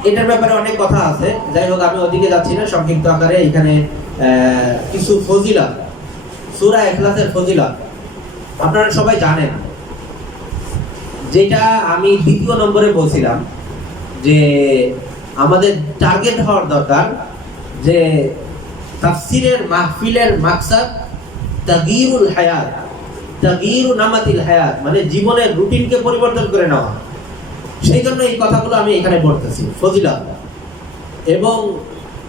এটার ব্যাপারে অনেক কথা আছে, যাই হোক আমি ওদিকে যাচ্ছি না। সংক্ষিপ্ত আকারে এখানে কিছু ফজিলত, সূরা ইখলাসের ফজিলত আপনারা সবাই জানেন। যেটা আমি দ্বিতীয় নম্বরে বলছিলাম যে আমাদের টার্গেট হওয়ার দরকার যে তাফসীরের মাহফিলের মাকসাদ তাগয়িরুল হায়াত, তাগয়িরু নামাতিল হায়াত, মানে জীবনের রুটিনকে পরিবর্তন করে নেওয়া। সেই জন্য এই কথাগুলো আমি এখানে পড়তেছি, ফজিলত। এবং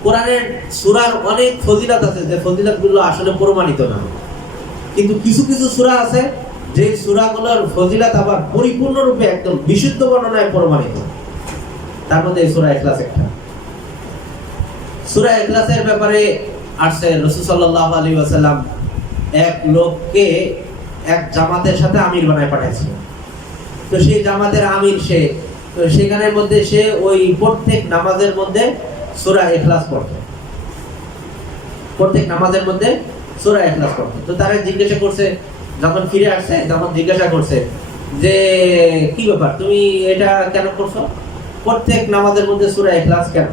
কোরআনের সূরার অনেক ফজিলত আছে যে ফজিলতগুলো আসলে প্রমাণিত না, কিন্তু কিছু কিছু সূরা আছে যে সূরাগুলোর ফজিলত আবার পরিপূর্ণরূপে একদম বিশুদ্ধ বর্ণনায় প্রমাণিত। তার মধ্যে এই সূরা ইখলাস একটা। সূরা ইখলাসের ব্যাপারে আসছে রাসূল সাল্লাল্লাহু আলাইহি ওয়াসাল্লাম এক লোককে এক জামাতের সাথে আমির বানায় পাঠাইছিল। তো সেই জামাতের আমির সে, তো সেখানের মধ্যে সে ওই প্রত্যেক নামাজের মধ্যে সূরা ইখলাস পড়তো, প্রত্যেক নামাজের মধ্যে সূরা ইখলাস পড়তো। তো তারা জিজ্ঞাসা করছে, যখন ফিরে আসছে তখন জিজ্ঞাসা করছে যে কি ব্যাপার, তুমি এটা কেন করছো? প্রত্যেক নামাজের মধ্যে সূরা ইখলাস কেন,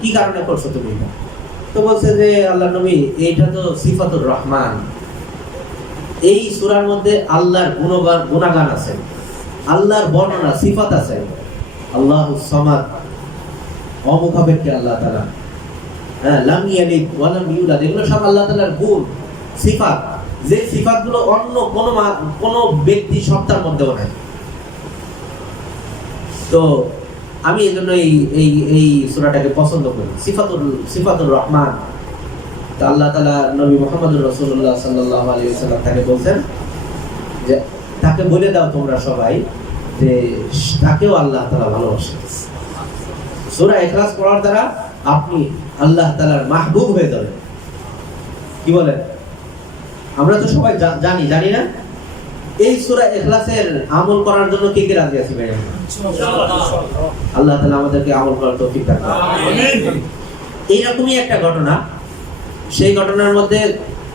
কি কারণে করছো তুমি এটা? তো বলছে যে আল্লাহর নবী এইটা তো সিফাতুর রহমান, এই সূরার মধ্যে আল্লাহর গুণগান আছে, আল্লাহর বর্ণনা সিফাত আছে। আল্লাহুস সামাদ, অমুখাপেক্ষী আল্লাহ তাআলা, হ্যাঁ, লাম ইয়ালিদ ওয়া লাম ইউলাদ, এগুলো সব আল্লাহ তাআলার গুণ সিফাত, যে সিফাতগুলো অন্য কোন ব্যক্তি সত্তার মধ্যেও নাই। তো আমি এজন্য এই সূরাটাকে পছন্দ করি, সিফাতুর রহমান। তো আল্লাহ তাআলা নবী মুহাম্মদুর রাসূলুল্লাহ সাল্লাল্লাহু আলাইহি ওয়াসাল্লাম তাকে বলেন যে তাকে বলে দাও তোমরা সবাই যে তাকেও আল্লাহ তাআলা ভালোবাসেন। সূরা ইখলাস পড়ার দ্বারা আপনি আল্লাহ তাআলার মাহবুব হয়ে যাবেন। কি বলেন? আমরা তো সবাই জানি না? এই সূরা ইখলাসের আমল করার জন্য কে কে রাজি আছি ভাই? আল্লাহ তাআলা আমাদেরকে আমল করার তৌফিক দান করুন। আমিন। এইরকমই একটা ঘটনা, সেই ঘটনার মধ্যে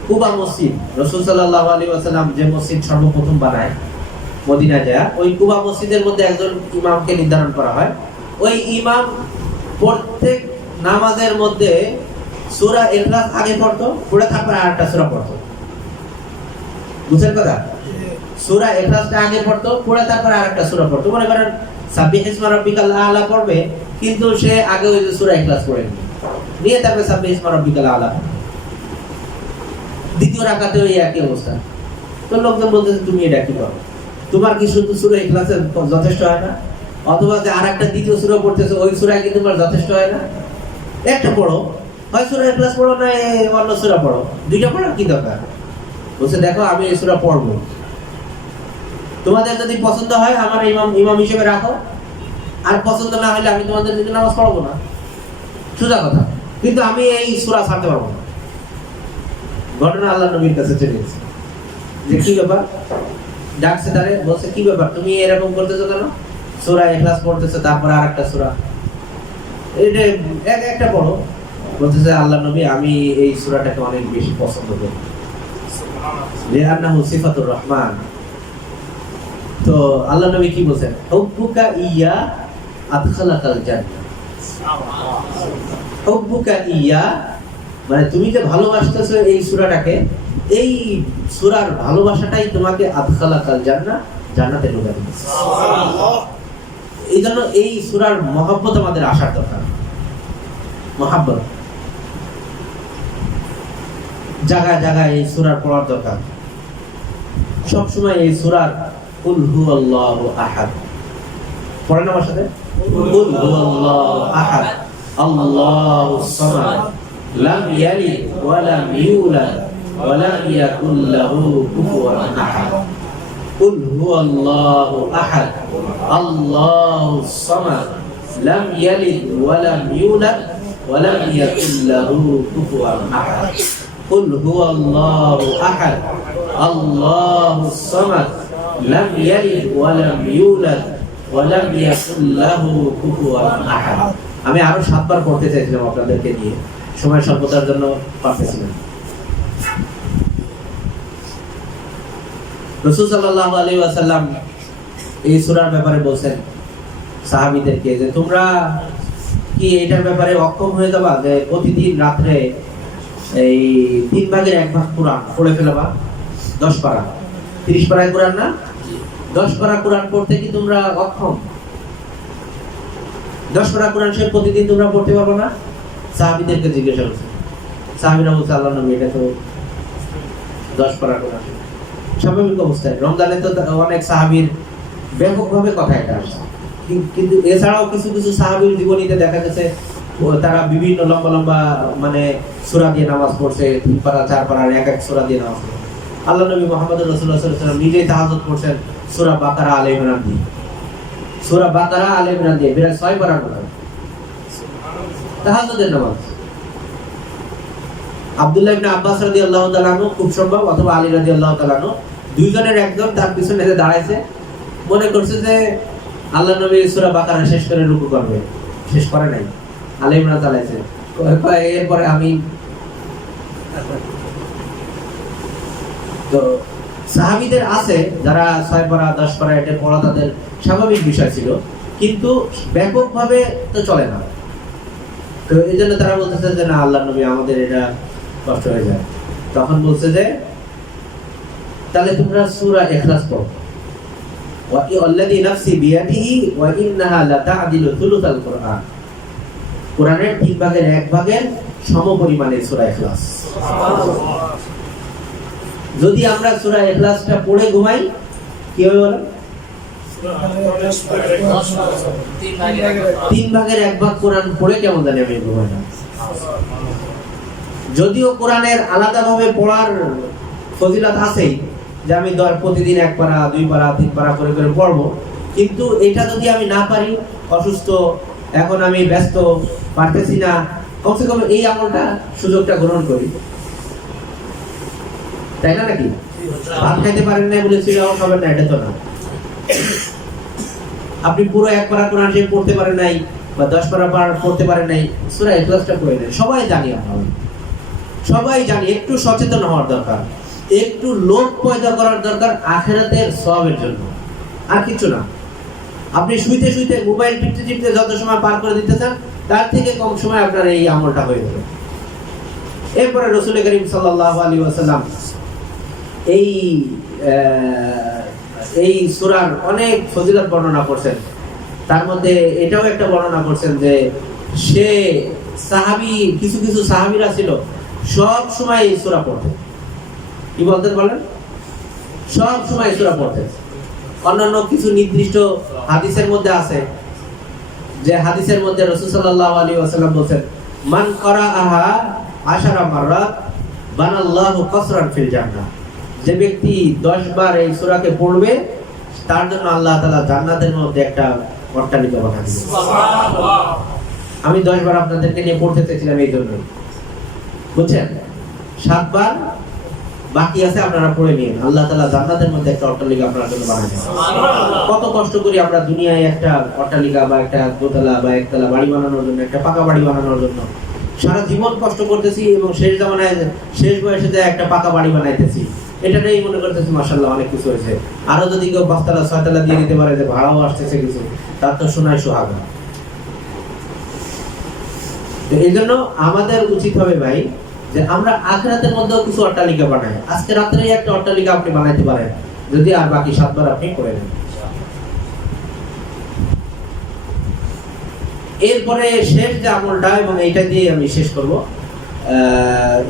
কুবা মসজিদ, রাসূল সাল্লাল্লাহু আলাইহি ওয়াসাল্লাম যে মসজিদ সর্বপ্রথম বানায় মদিনা যায়, ওই কুবা মসজিদের মধ্যে একজন ইমামকে নির্ধারণ করা হয়। ওই ইমাম প্রত্যেক নামাজের মধ্যে সূরা ইখলাস আগে পড়তো, পড়ে তারপর আরেকটা সূরা পড়তো। বুঝছেন কথা? সূরা ইখলাসটা আগে পড়তো, পড়ে তারপর আরেকটা সূরা পড়তো। মনে করেন সাব্বিহিসমা রাব্বিকাল আ'লা পড়বে, কিন্তু সে আগে ওই সূরা ইখলাস পড়ে নিয়ে তারপর সাব্বিহিসমা রাব্বিকাল আ'লা। দ্বিতীয় রাকাতে ওই একই অবস্থা। তো লোকজন বলতেছে তুমি এটা কি করো? তোমার কি শুধু সূরা ইখলাসের যথেষ্ট হয় না? অথবা যে আরেকটা দ্বিতীয় সূরা পড়তেছো, ওই সূরা কি তোমার যথেষ্ট হয় না? একটা পড়ো, হয় সূরা ইখলাস পড়ো না অন্য সূরা পড়ো, দুইটা পড়ার কি দরকার? বলছে দেখো আমি এই সূরা পড়বো, তোমাদের যদি পছন্দ হয় আমার ইমাম হিসেবে রাখো, আর পছন্দ না হলে আমি তোমাদের দিকে নামাজ পড়বো না, সোজা কথা। কিন্তু আমি এই সূরা ছাড়তে পারবো না। ঘটনা আল্লাহর নবীর কাছে চলে গেছে যে কি ব্যাপার, ডাকছে তারে, বলছে কি ব্যাপার তুমি এরকম করতেছো কেন? সূরা ইখলাস পড়তেছো তারপর আরেকটা সূরা। এটা একটা পড়ো। বলতেছে আল্লাহ নবী আমি এই সূরাটাকে অনেক বেশি পছন্দ করি, লিআন্নাহু সিফাতুর রহমান। তো আল্লাহ নবী কি বলেন? হুব্বুকা ইয়া আদখালাকাল জান্নাহ। হুব্বুকা ইয়া মানে তুমি যে ভালোবাসতেছো এই সূরাটাকে, এই সূরার ভালোবাসাটাই তোমাকে আদখালাকাল জান্নাহ, জান্নাতে ঢুকাবে। সুবহানাল্লাহ। এইজন্য এই সূরার মহব্বত আমাদের আসার দরকার। মহব্বত জায়গায় জায়গায় এই সূরার পড়ার দরকার। সব সময় এই সূরার কুল হুয়াল্লাহু আহাদ পড়েন আমার সাথে। কুল হুয়াল্লাহু আহাদ আল্লাহুস সামাদ লাম ইয়ালিদ ওয়া লাম ইউলাদ ওয়া লাম ইয়াকুল লাহু কুফুয়ান আহাদ। কুল হুয়াল্লাহু আহাদ আল্লাহুস সামাদ লাম ইয়ালিদ ওয়া লাম ইউলাদ ওয়া লাম ইয়াকুল লাহু কুফুয়ান আহাদ। কুল হুয়াল্লাহু আহাদ আল্লাহুস সামাদ লাম ইয়ালিদ ওয়া লাম ইউলাদ ওয়া লাম ইয়াকুল লাহু কুফুয়ান আহাদ। আমি আরো 7 বার পড়তে চাইছিলাম আপনাদেরকে নিয়ে, সময় স্বল্পতার জন্য পারতেছি না। রাসূল সাল্লাল্লাহু আলাইহি ওয়াসাল্লাম এই সূরার ব্যাপারে বলেন সাহাবীদেরকে যে তোমরা কি এটার ব্যাপারে অক্ষম হয়ে যাবা যে প্রতিদিন রাতে এই 3 ভাগের 1 ভাগ কোরআন পড়ে ফেলবা? 10 পারা 30 পারায় কোরআন না, 10 পারা কোরআন পড়তে কি তোমরা অক্ষম? 10 পারা কোরআন সে প্রতিদিন তোমরা পড়তে পারবে না? সাহাবীদেরকে জিজ্ঞাসা করছে। সাহাবীরা বলছে আল্লাহ নবী এটা তো 10 পারা কোরআন। স্বাভাবিক অবস্থায় রমজানে তো অনেক সাহাবীর ব্যাপকভাবে কথা এটা আসছে, কিন্তু এছাড়াও কিছু কিছু সাহাবীর জীবনীতে দেখা গেছে তারা বিভিন্ন লম্বা লম্বা মানে সূরা দিয়ে নামাজ পড়ছে, 3 পারা 4 পারার এক এক সূরা দিয়ে নামাজ পড়ছে। আল্লাহ নবী মুহাম্মদ রাসূলুল্লাহ সাল্লাল্লাহু আলাইহি ওয়াসাল্লাম নিজেই তাহাজ্জুদ পড়ছেন সূরা বাকারা আলে ইমরান দিয়ে। সূরা বাকারা আলে ইমরান দিয়ে প্রায় 6 পারার কথা তাহাজ্জুদের নামাজ। আব্দুল্লাহ ইবনে আব্বাস রাদিয়াল্লাহু তাআলা আনহু খুব সম্ভব অথবা আলী রাদিয়াল্লাহু তাআলা আনহু দুইজনের একজন তার পিছনে এসে দাঁড়াইছে, মনে করছে যে আল্লাহ নবী সূরা বাকারা শেষ করে রুকু করবে, শেষ করে নাই, আলে ইমরান চালাইছে। এরপরে আমি তো সাহাবীদের আছে যারা 6 পারা 10 পারা এটা পড়া তাদের স্বাভাবিক বিষয় ছিল, কিন্তু ব্যাপকভাবে তো চলে না। তো এই জন্য তারা বলতেছে যে না আল্লাহ নবী আমাদের এটা কষ্ট হয়ে যায়। তখন বলছে যে তাহলে তোমরা সূরা ইখলাস পড়ো। ওয়া আল্লাযী নাফসি বিয়াদিহি ওয়া ইন্নাহা লাতা'দিলু থুলুসাল কুরআন। কোরআনের 3 ভাগের 1 ভাগের সমপরিমাণে সূরা ইখলাস। সুবহানাল্লাহ। যদি আমরা সূরা ইখলাসটা পড়ে ঘুমাই কি হবে বলেন? 3 ভাগের 1 ভাগ কোরআন পড়ে কেমন জানি আমি ঘুমাই না। যদিও কোরআনের আলাদাভাবে পড়ার ফজিলত আছে যে আমি প্রতিদিন 1 পারা 2 পারা 3 পারা করে করে পড়বো, কিন্তু এটা যদি আমি না পারি, অসুস্থ, এখন আমি ব্যস্ত, পারতেছি না, কমসে কম এই আমলটা সুযোগটা গ্রহণ করি, তাই না? নাকি ভাত খাইতে পারেন না বলে সিরিয়াল খাবেন না, এটা তো না। আপনি পুরো 1 পারা কোরআন শরীফ পড়তে পারেন নাই বা 10 পারা পড়তে পারেন নাই, সূরা ইখলাসটা পড়ে নেন। সবাই জানি আমরা, সবাই জানি, একটু সচেতন হওয়ার দরকার, একটু লোভ পয়দা করার দরকার আখিরাতের সওয়াবের জন্য, আর কিছু না। আপনি শুইতে শুইতে মোবাইল টিপতে টিপতে যত সময় পার করে দিতেছেন তার থেকে কম সময় আপনার এই আমলটা হয়ে যাবে। এরপরে রাসূল করিম সাল্লাল্লাহু আলাইহি ওয়াসাল্লাম এই সূরার অনেক ফজিলত বর্ণনা করছেন। তার মধ্যে এটাও একটা বর্ণনা করছেন যে সে সাহাবী, কিছু কিছু সাহাবীরা ছিল সব সময় এই সূরা পড়তেন। কি বলতেন বলেন? সব সময় সূরা পড়তেন। অন্যান্য কিছু নির্দিষ্ট হাদিসের মধ্যে আছে যে হাদিসের মধ্যে রাসূল সাল্লাল্লাহু আলাইহি ওয়াসাল্লাম বলেন মান ক্বারাআহা 10 মাররাত বানাল্লাহু কসরান ফিল জান্নাহ। যে ব্যক্তি 10 বার এই সূরাকে পড়বে তার জন্য আল্লাহ তাআলা জান্নাতের মধ্যে একটা অট্টালিকা বানাবেন। সুবহানাল্লাহ। আমি 10 বার আপনাদেরকে নিয়ে পড়তে চেয়েছিলাম এই জন্য, বুঝছেন? 7 বার বাকি আছে আপনারা পড়ে নিন। আল্লাহ তাআলা জান্নাতের মধ্যে একটা অট্টালিকা আপনার জন্য বানাবেন। কত কষ্ট করি আমরা দুনিয়ায় একটা অট্টালিকা বা একটা দোতলা বা একতলা বাড়ি বানানোর জন্য, একটা পাকা বাড়ি বানানোর জন্য সারা জীবন কষ্ট করতেছি, এবং শেষ জামানায় শেষ বয়সে যায় একটা পাকা বাড়ি বানাইতেছি। এটাটাই মনে করতেছি মাশাআল্লাহ অনেক কিছু হয়েছে। আরো যদি কেউ 5 তলা 6 তলা দিয়ে দিতে পারে, যে ভাড়াও আসতেছে কিছু, তার তো সোনায় সোহাগা। তো এই জন্য আমাদের উচিত হবে ভাই যে আমরা আখিরাতের মধ্যেও কিছু অট্টালিকা বানাই। আজকে রাত্রেই একটা অট্টালিকা আপনি বানাইতে পারেন যদি আর বাকি 7 বার আপনি করে নেন। এরপরে শেষ যে আমলটা, এবং এইটা দিয়ে আমি শেষ করব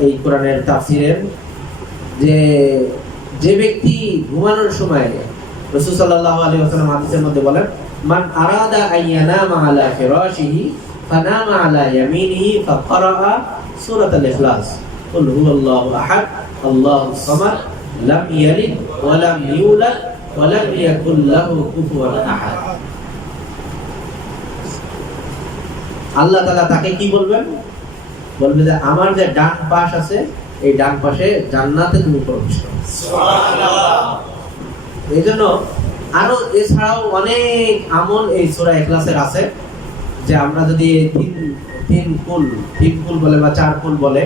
এই কোরআনের তাফসীরের, যে ব্যক্তি ঘুমানোর সময়, রাসূল সাল্লাল্লাহু আলাইহি ওয়াসাল্লাম হাদিসের মধ্যে বলেন, মান আরাদা আইয়ানামা আলা ফিরাশিহি ফানামা আলা ইয়ামিনিহি ফাকরা সূরাতুল ইখলাস, কুল হুয়াল্লাহু আহাদ আল্লাহুস সামাদ লাম ইয়ালিদ ওয়া লাম ইউলাদ ওয়া লাম ইয়াকুল লাহু কুফুয়ান আহাদ। আল্লাহ তাআলা তাকে কি বলবেন? বলবে যে আমার যে ডান পাশ আছে, এই ডান পাশে জান্নাতে তুমি প্রবেশ করো। সুবহানাল্লাহ। এইজন্য আরো এছাড়াও অনেক আমল এই সূরা ইখলাসের আছে, যে আমরা যদি তিন কুল বলে বা 4 কুল বলে,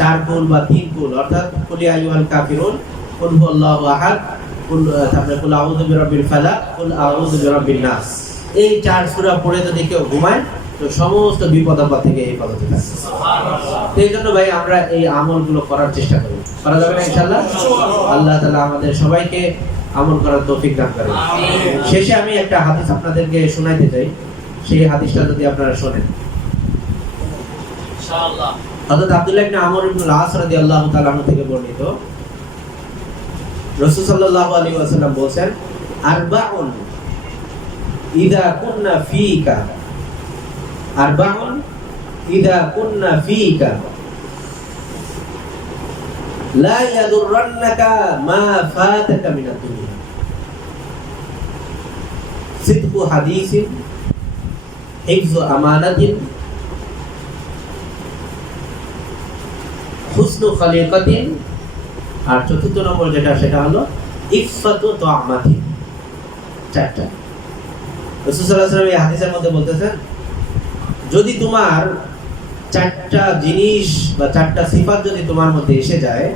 4 কুল বা 3 কুল, অর্থাৎ কুল ইয়া আইয়ুহাল কাফিরুন, কুল হুয়াল্লাহু আহাদ, তারপরে কুল আউযু বিরাব্বিল ফালাক, কুল আউযু বিরাব্বিন নাস, এই 4 সূরা পড়ে যদি কেউ ঘুমায় তো সমস্ত বিপদ আপদ থেকে হেফাজতে থাকে। সুবহানাল্লাহ। এই জন্য ভাই আমরা এই আমলগুলো করার চেষ্টা করি। করা যাবে না ইনশাআল্লাহ? আল্লাহ তাআলা আমাদের সবাইকে আমল করার তৌফিক দান করেন। আমিন। শেষে আমি একটা হাদিস আপনাদেরকে শোনাইতে চাই, সেই হাদিসটা যদি আপনারা শুনেন। ইনশাআল্লাহ হযরত আব্দুল্লাহ ইবনে আমর ইবনে আল-আস রাদিয়াল্লাহু তাআলা আনহু থেকে বর্ণিত, রাসূল সাল্লাল্লাহু আলাইহি ওয়াসাল্লাম বলেন, আরবাউন ইযা কুননা ফীকা, আরবাউন ইযা কুননা ফীকা লা ইয়াদুররান্নাকা মা ফাতাকা মিনাদ দুনিয়া, সিদকু হাদিসিন, হিফযু আমানাতিন, হুসনু খালিকাতিন, আর ৪র্থ নম্বর যেটা সেটা হলো ইফসাতু তা'মাতিন। 4টা। রাসূল সাল্লাল্লাহু আলাইহি ওয়াসাল্লাম এই হাদিসের মধ্যে বলতেছেন, যদি তোমার 4টা জিনিস বা 4টা সিফাত যদি তোমার মধ্যে এসে যায়,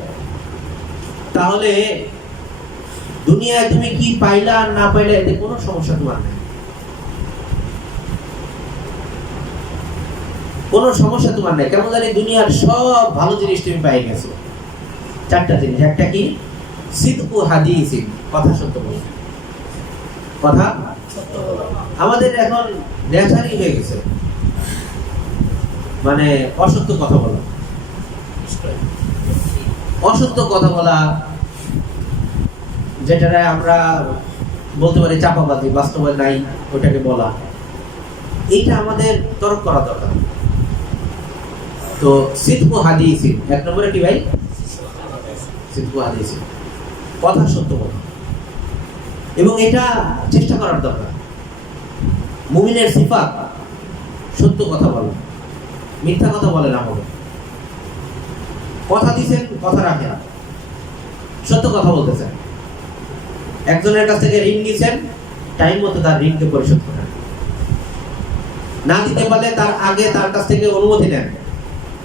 তাহলে দুনিয়ায় তুমি কি পাইলা আর না পাইলা এতে কোনো সমস্যা তোমার নেই। কোনো সমস্যা তোমার নেই। কেমন জানি দুনিয়ার সব ভালো জিনিস তুমি পাই গেছো। 4টা জিনিস। একটা কি? সিদকু হাদিসিন, কথা সত্য বলা। কথা সত্য বলা আমাদের এখন ন্যাচারালি হয়ে গেছে, মানে অসত্য কথা বলা। অসত্য কথা বলা, যেটা আমরা বলতে পারি চাপাবাজি, বাস্তবে নাই ওটাকে বলা, এইটা আমাদের তরক করা দরকার। তো সিদকু হাদিসিন, 1 নম্বরে কি ভাই? সিদকু হাদিসিন, কথা সত্য বলা, এবং এটা চেষ্টা করার দরকার। মুমিনের সিফাত সত্য কথা বলা, মিথ্যা কথা বলে না। হবে কথা দিয়েছেন, কথা রাখে না, সত্য কথা বলতেছেন। একজনের কাছ থেকে ঋণ নিয়েছেন, টাইম মতো তার ঋণকে পরিশোধ করেন। না দিতে পারলে তার আগে তার কাছ থেকে অনুমতি নেন,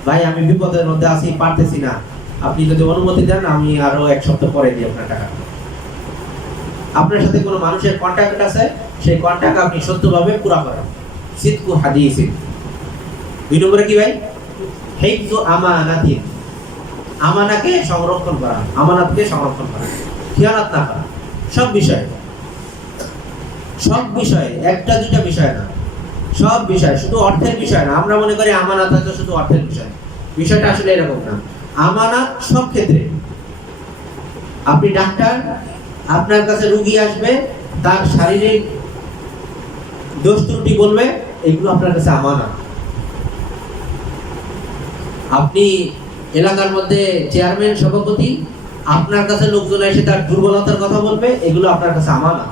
ভাই আমি বিপদের মধ্যে আছি, পারতেছি না, আপনি যদি অনুমতি দেন আমি আরো 1 সপ্তাহ পরে দিই আপনার টাকা। আপনার সাথে কোনো মানুষের কন্ট্যাক্ট আছে, সেই কন্ট্যাক্ট আপনি সত্যভাবে পুরা করেন। সিদকু হাদিসিন। 2 নম্বরে কি ভাই? হিফযু আমানাতিন, আমানাকে সংরক্ষণ করা, আমানাতকে সংরক্ষণ করা, খেয়ানত না করা। সব বিষয়ে, একটা দুইটা বিষয় না, সব বিষয়, শুধু অর্থের বিষয় না। আমরা মনে করি আমানত হয়তো শুধু অর্থের বিষয়, বিষয়টা আসলে এরকম না। আমানত সব ক্ষেত্রে। আপনি ডাক্তার, আপনার কাছে রোগী আসবে, তার শারীরিক দোষ ত্রুটি বলবে, এগুলো আপনার কাছে আমানত। আপনি এলাকার মধ্যে চেয়ারম্যান, সভাপতি, আপনার কাছে লোকজন এসে তার দুর্বলতার কথা বলবে, এগুলো আপনার কাছে আমানত।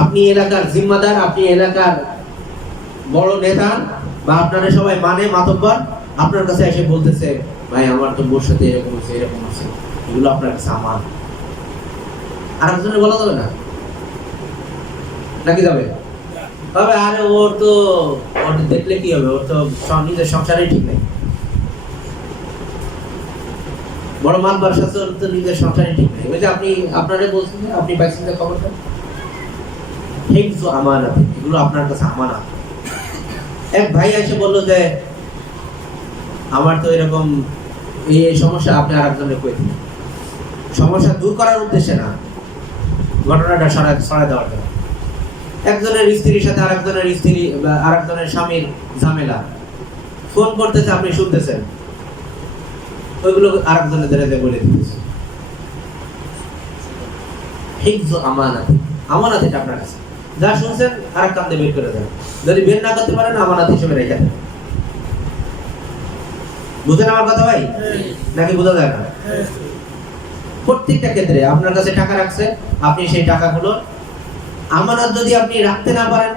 আপনি এলাকার জিম্মাদার, আপনি এলাকার বড় নেতা, বা আপনারা সবাই মানে মাতব্বর, আপনার কাছে এসে বলতেছে ভাই আমার তো বোর সাথে এরকম আছে এরকম আছে, এগুলো আপনার কাছে আমার। আর একজনের বলা যাবে না নাকি যাবে? তবে আরে ওর দেখলে কি হবে, ওর তো নিজের সংসারই ঠিক নেই, বড় মানবার সাথে ওর তো নিজের সংসারই ঠিক নেই। ওই যে আপনি আপনারে বলছেন যে আপনি পাইছেন যে খবরটা, হিফজু আমানাত, এগুলো আপনার কাছে আমানত। এক ভাই এসে বলল যে আমার তো এরকম এই সমস্যা, আপনি আরেকজনের কই দিন। সমস্যা দূর করার উদ্দেশ্যে না, ঘটনাটা সরাই দেওয়ার জন্য। একজনের স্ত্রীর সাথে আরেকজনের স্ত্রী বা আরেকজনের স্বামীর ঝামেলা, ফোন করতেছে, আপনি শুনতেছেন, ওইগুলো আরেকজনের ধরে বলে দিতেছে। হিফজু আমানাত, আমানত এটা আপনার কাছে, যা শুনছেন আরেক কান্দে বের করে দেন। যদি বের না করতে পারেন আমানত হিসেবে রেখে দেন। বুঝেন আমার কথা ভাই নাকি বোঝা যায় না? প্রত্যেকটা ক্ষেত্রে আপনার কাছে টাকা রাখছে, আপনি সেই টাকাগুলো আমানত যদি আপনি রাখতে না পারেন,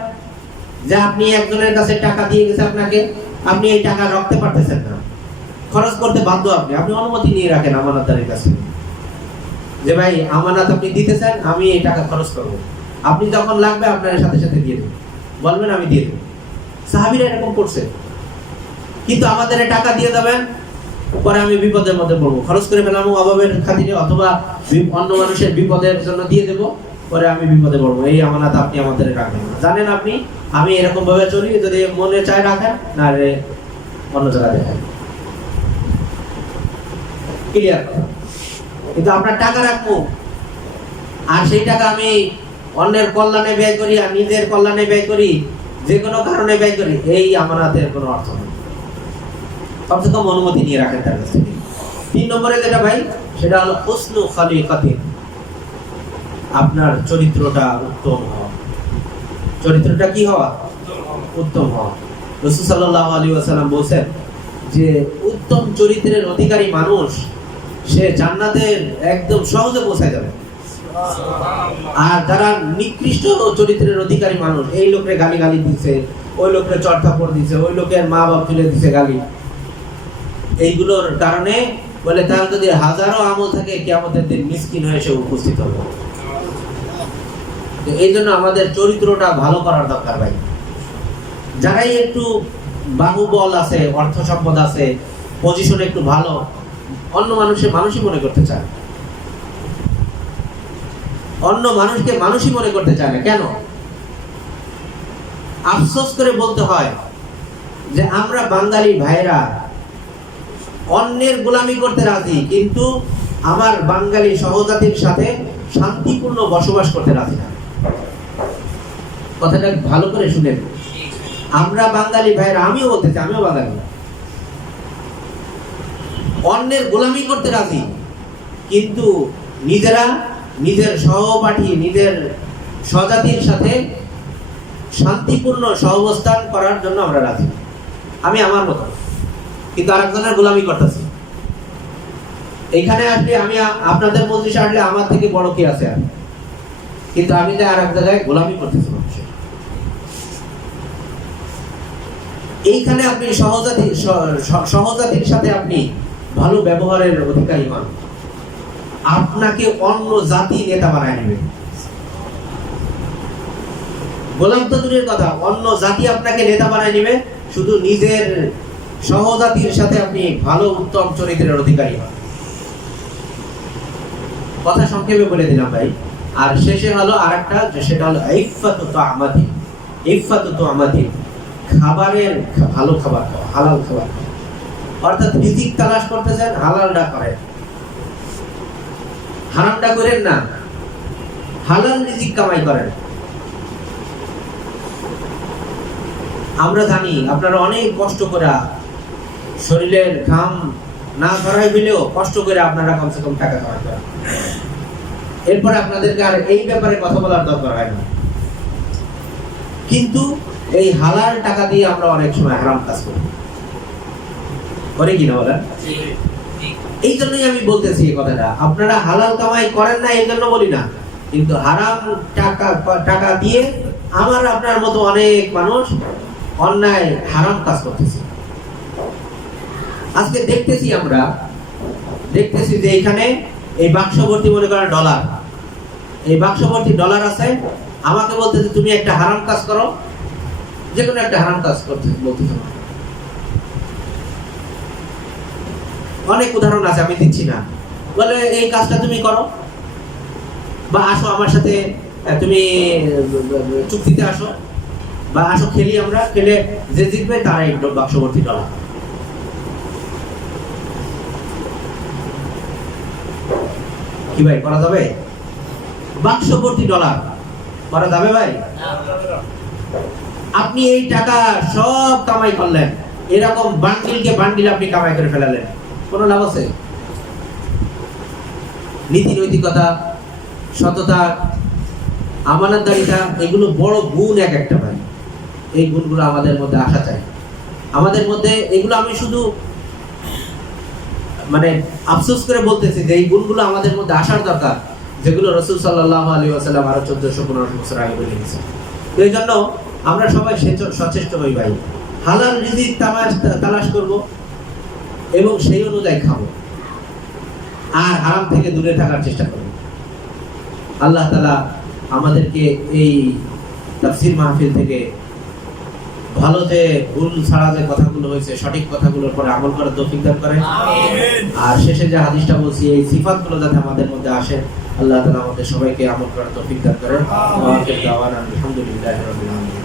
যে আপনি একজনের কাছে টাকা দিয়ে গেছে আপনাকে, আপনি এই টাকা রাখতে পারতেছেন না, খরচ করতে বাধ্য, আপনি অনুমতি নিয়ে রাখেন আমানতদারের কাছে যে ভাই আমানত আপনি দিতেছেন, আমি এই টাকা খরচ করব। আপনি যখন লাগবে আপনার সাথে সাথে দিয়ে দেবেন, বলবেন আমি দিয়ে দেব। সাহাবীরা এরকম করছে। কিন্তু আমাদের টাকা দিয়ে দেবেন, পরে আমি বিপদের মধ্যে পড়বো, খরচ করে ফেলাম অভাবের খাতিরে, অথবা অন্য মানুষের বিপদের জন্য দিয়ে দেব, পরে আমি বিপদে পড়বো। এই আমানত আপনি আমাদের রাখবেন না। জানেন আপনি আমি এরকম ভাবে চলি, যদি মনে চায় রাখেন, না রে অন্য জায়গায় দেখেন। ক্লিয়ার? কিন্তু আপনার টাকা রাখবো, আর সেই টাকা আমি অন্যের কল্যাণে ব্যয় করি আর নিজের কল্যাণে ব্যয় করি, যে কোনো কারণে ব্যয় করি, এই আমানতের কোনো অর্থ নেই। কমসে কম অনুমতি নিয়ে রাখেন তার কাছ থেকে। 3 নম্বরে যেটা ভাই, সেটা হলো হুসনু খালিকাতিন, আপনার চরিত্রটা উত্তম হওয়া। চরিত্রটা কি হওয়া? উত্তম হওয়া। রাসূল সাল্লাল্লাহু আলাইহি ওয়াসাল্লাম বলেছেন যে উত্তম চরিত্রের অধিকারী মানুষ সে জান্নাতের একদম সহজে পৌঁছে যাবে। আর যারা নিকৃষ্ট চরিত্রের অধিকারী মানুষ, এই লোকরে গালি দিচ্ছে, ওই লোকরে চড়থাপড় দিচ্ছে, ওই লোকের মা বাপ তুলে দিচ্ছে গালি, এইগুলোর কারণে বলে তার যদি হাজারো আমল থাকে, কিয়ামতের দিন মিসকিন হয়ে সে উপস্থিত হবে। এই জন্য আমাদের চরিত্রটা ভালো করার দরকার ভাই। যারাই একটু বাহুবল আছে, অর্থ সম্পদ আছে, পজিশন একটু ভালো, অন্য মানুষই মনে করতে চায়, অন্য মানুষকে মানুষই মনে করতে চায় না। কেন? আফসোস করে বলতে হয় যে আমরা বাঙালি ভাইরা অন্যের গোলামি করতে রাজি, কিন্তু আমার বাঙালি সহজাতির সাথে শান্তিপূর্ণ বসবাস করতে রাজি না। কথাটা ভালো করে শুনেন। আমরা বাঙালি ভাইরা, আমিও বলতেছি, আমিও বাঙালি, অন্যের গোলামি করতে রাজি, কিন্তু নিজেরা নিজের সহপাঠী, নিজের স্বজাতির সাথে শান্তিপূর্ণ সহাবস্থান করার জন্য আমরা রাজি। আমি আমার মতো, কিন্তু আরেকজনের গোলামি করতেছি। এইখানে আসলে আমি আপনাদের মজলিসে আসলে আমার থেকে বড় কি আছে? কিন্তু আমি তো আর এক জায়গায় গোলামি করতেছি মানুষের। এইখানে আপনি সহজাতির সাথে আপনি ভালো ব্যবহারের অধিকারী হন, আপনাকে অন্য জাতি নেতা বানায় নেবে। গোলাম তো দূরের কথা, অন্য জাতি আপনাকে নেতা বানায় নেবে, শুধু নিজের সহজাতির সাথে আপনি ভালো উত্তম চরিত্রের অধিকারী হন। কথা সংক্ষেপে বলে দিলাম ভাই। আর শেষে হলো আরেকটা, সেটা হলো ইফফাতু তুআমাতি। ইফফাতু তুআমাতি, খাবারের ভালো খাবার খাওয়া, হালাল খাবার খাওয়া। অর্থাৎ রিজিক তালাশ করতেছেন, হালালটা করেন, হারামটা করেন না, হালাল রিজিক কামাই করেন। আমরা জানি আপনারা অনেক কষ্ট করে, শরীরের ঘাম না ধরাই হইলেও কষ্ট করে আপনারা কমসে কম টাকা কামাই করেন। এরপরে আপনাদেরকে আর এই ব্যাপারে কথা বলার দরকার হয় না। কিন্তু এই হালাল টাকা দিয়ে আমরা অনেক সময় হারাম কাজ করি, করে কিনা বলেন? এই জন্যই আমি বলতেছি এই কথাটা, আপনারা হালাল কামাই করেন না এই জন্য বলি না, কিন্তু হারাম টাকা দিয়ে আমার আপনার মতো অনেক মানুষ অন্যায় হারাম কাজ করতেছে। আজকে দেখতেছি যে এখানে এই বাক্স ভর্তি মনে করেন ডলার, এই বাক্স ভর্তি ডলার আছে, আমাকে বলতেছে তুমি একটা হারাম কাজ করো, যে কোনো একটা হারাম কাজ করতে বলতেছে। অনেক উদাহরণ আছে, আমি দিচ্ছি না। বলে এই কাজটা তুমি করো, বা আসো আমার সাথে, তুমি চুক্তিতে আসো, বা আসো খেলি, আমরা খেলে যে জিতবে তারাই বাক্স ভর্তি ডলার। কি ভাই করা যাবে? বাক্স ভর্তি ডলার করা যাবে ভাই? আপনি এই টাকা সব কামাই করলেন, এরকম বান্ডিলকে বান্ডিল আপনি কামাই করে ফেলালেন, কোনো লাভ আছে? নীতি নৈতিকতা, সততা, আমানতদারিতা, এগুলো বড় গুণ এক একটা ভাই। এই গুণগুলো আমাদের মধ্যে আসা চাই। আমাদের মধ্যে এগুলো আমি শুধু মানে আফসোস করে বলতেছি যে এই গুণগুলো আমাদের মধ্যে আসার দরকার, যেগুলো রাসূল সাল্লাল্লাহু আলাইহি ওয়াসাল্লাম আরো 1400-1500 বছর আগে বলে গেছেন। এই জন্য আমরা সবাই সচেষ্ট হই ভাই, হালাল রিজিক তালাশ করব এবং সেই অনুযায়ী খাবো, আর হারাম থেকে দূরে থাকার চেষ্টা করব। আল্লাহ তাআলা আমাদেরকে এই তাফসীর মাহফিল থেকে ভালো যে ভুল ছাড়া যে কথাগুলো হয়েছে, সঠিক কথাগুলোর পরে আমল করার তৌফিক দান করেন। আর শেষে যে হাদিসটা বলছি, এই সিফাতগুলো যাতে আমাদের মধ্যে আসে, আল্লাহ তাআলা আমাদের সবাইকে আমল করার তৌফিক দান করেন। আলহামদুলিল্লাহি রাব্বিল আলামিন।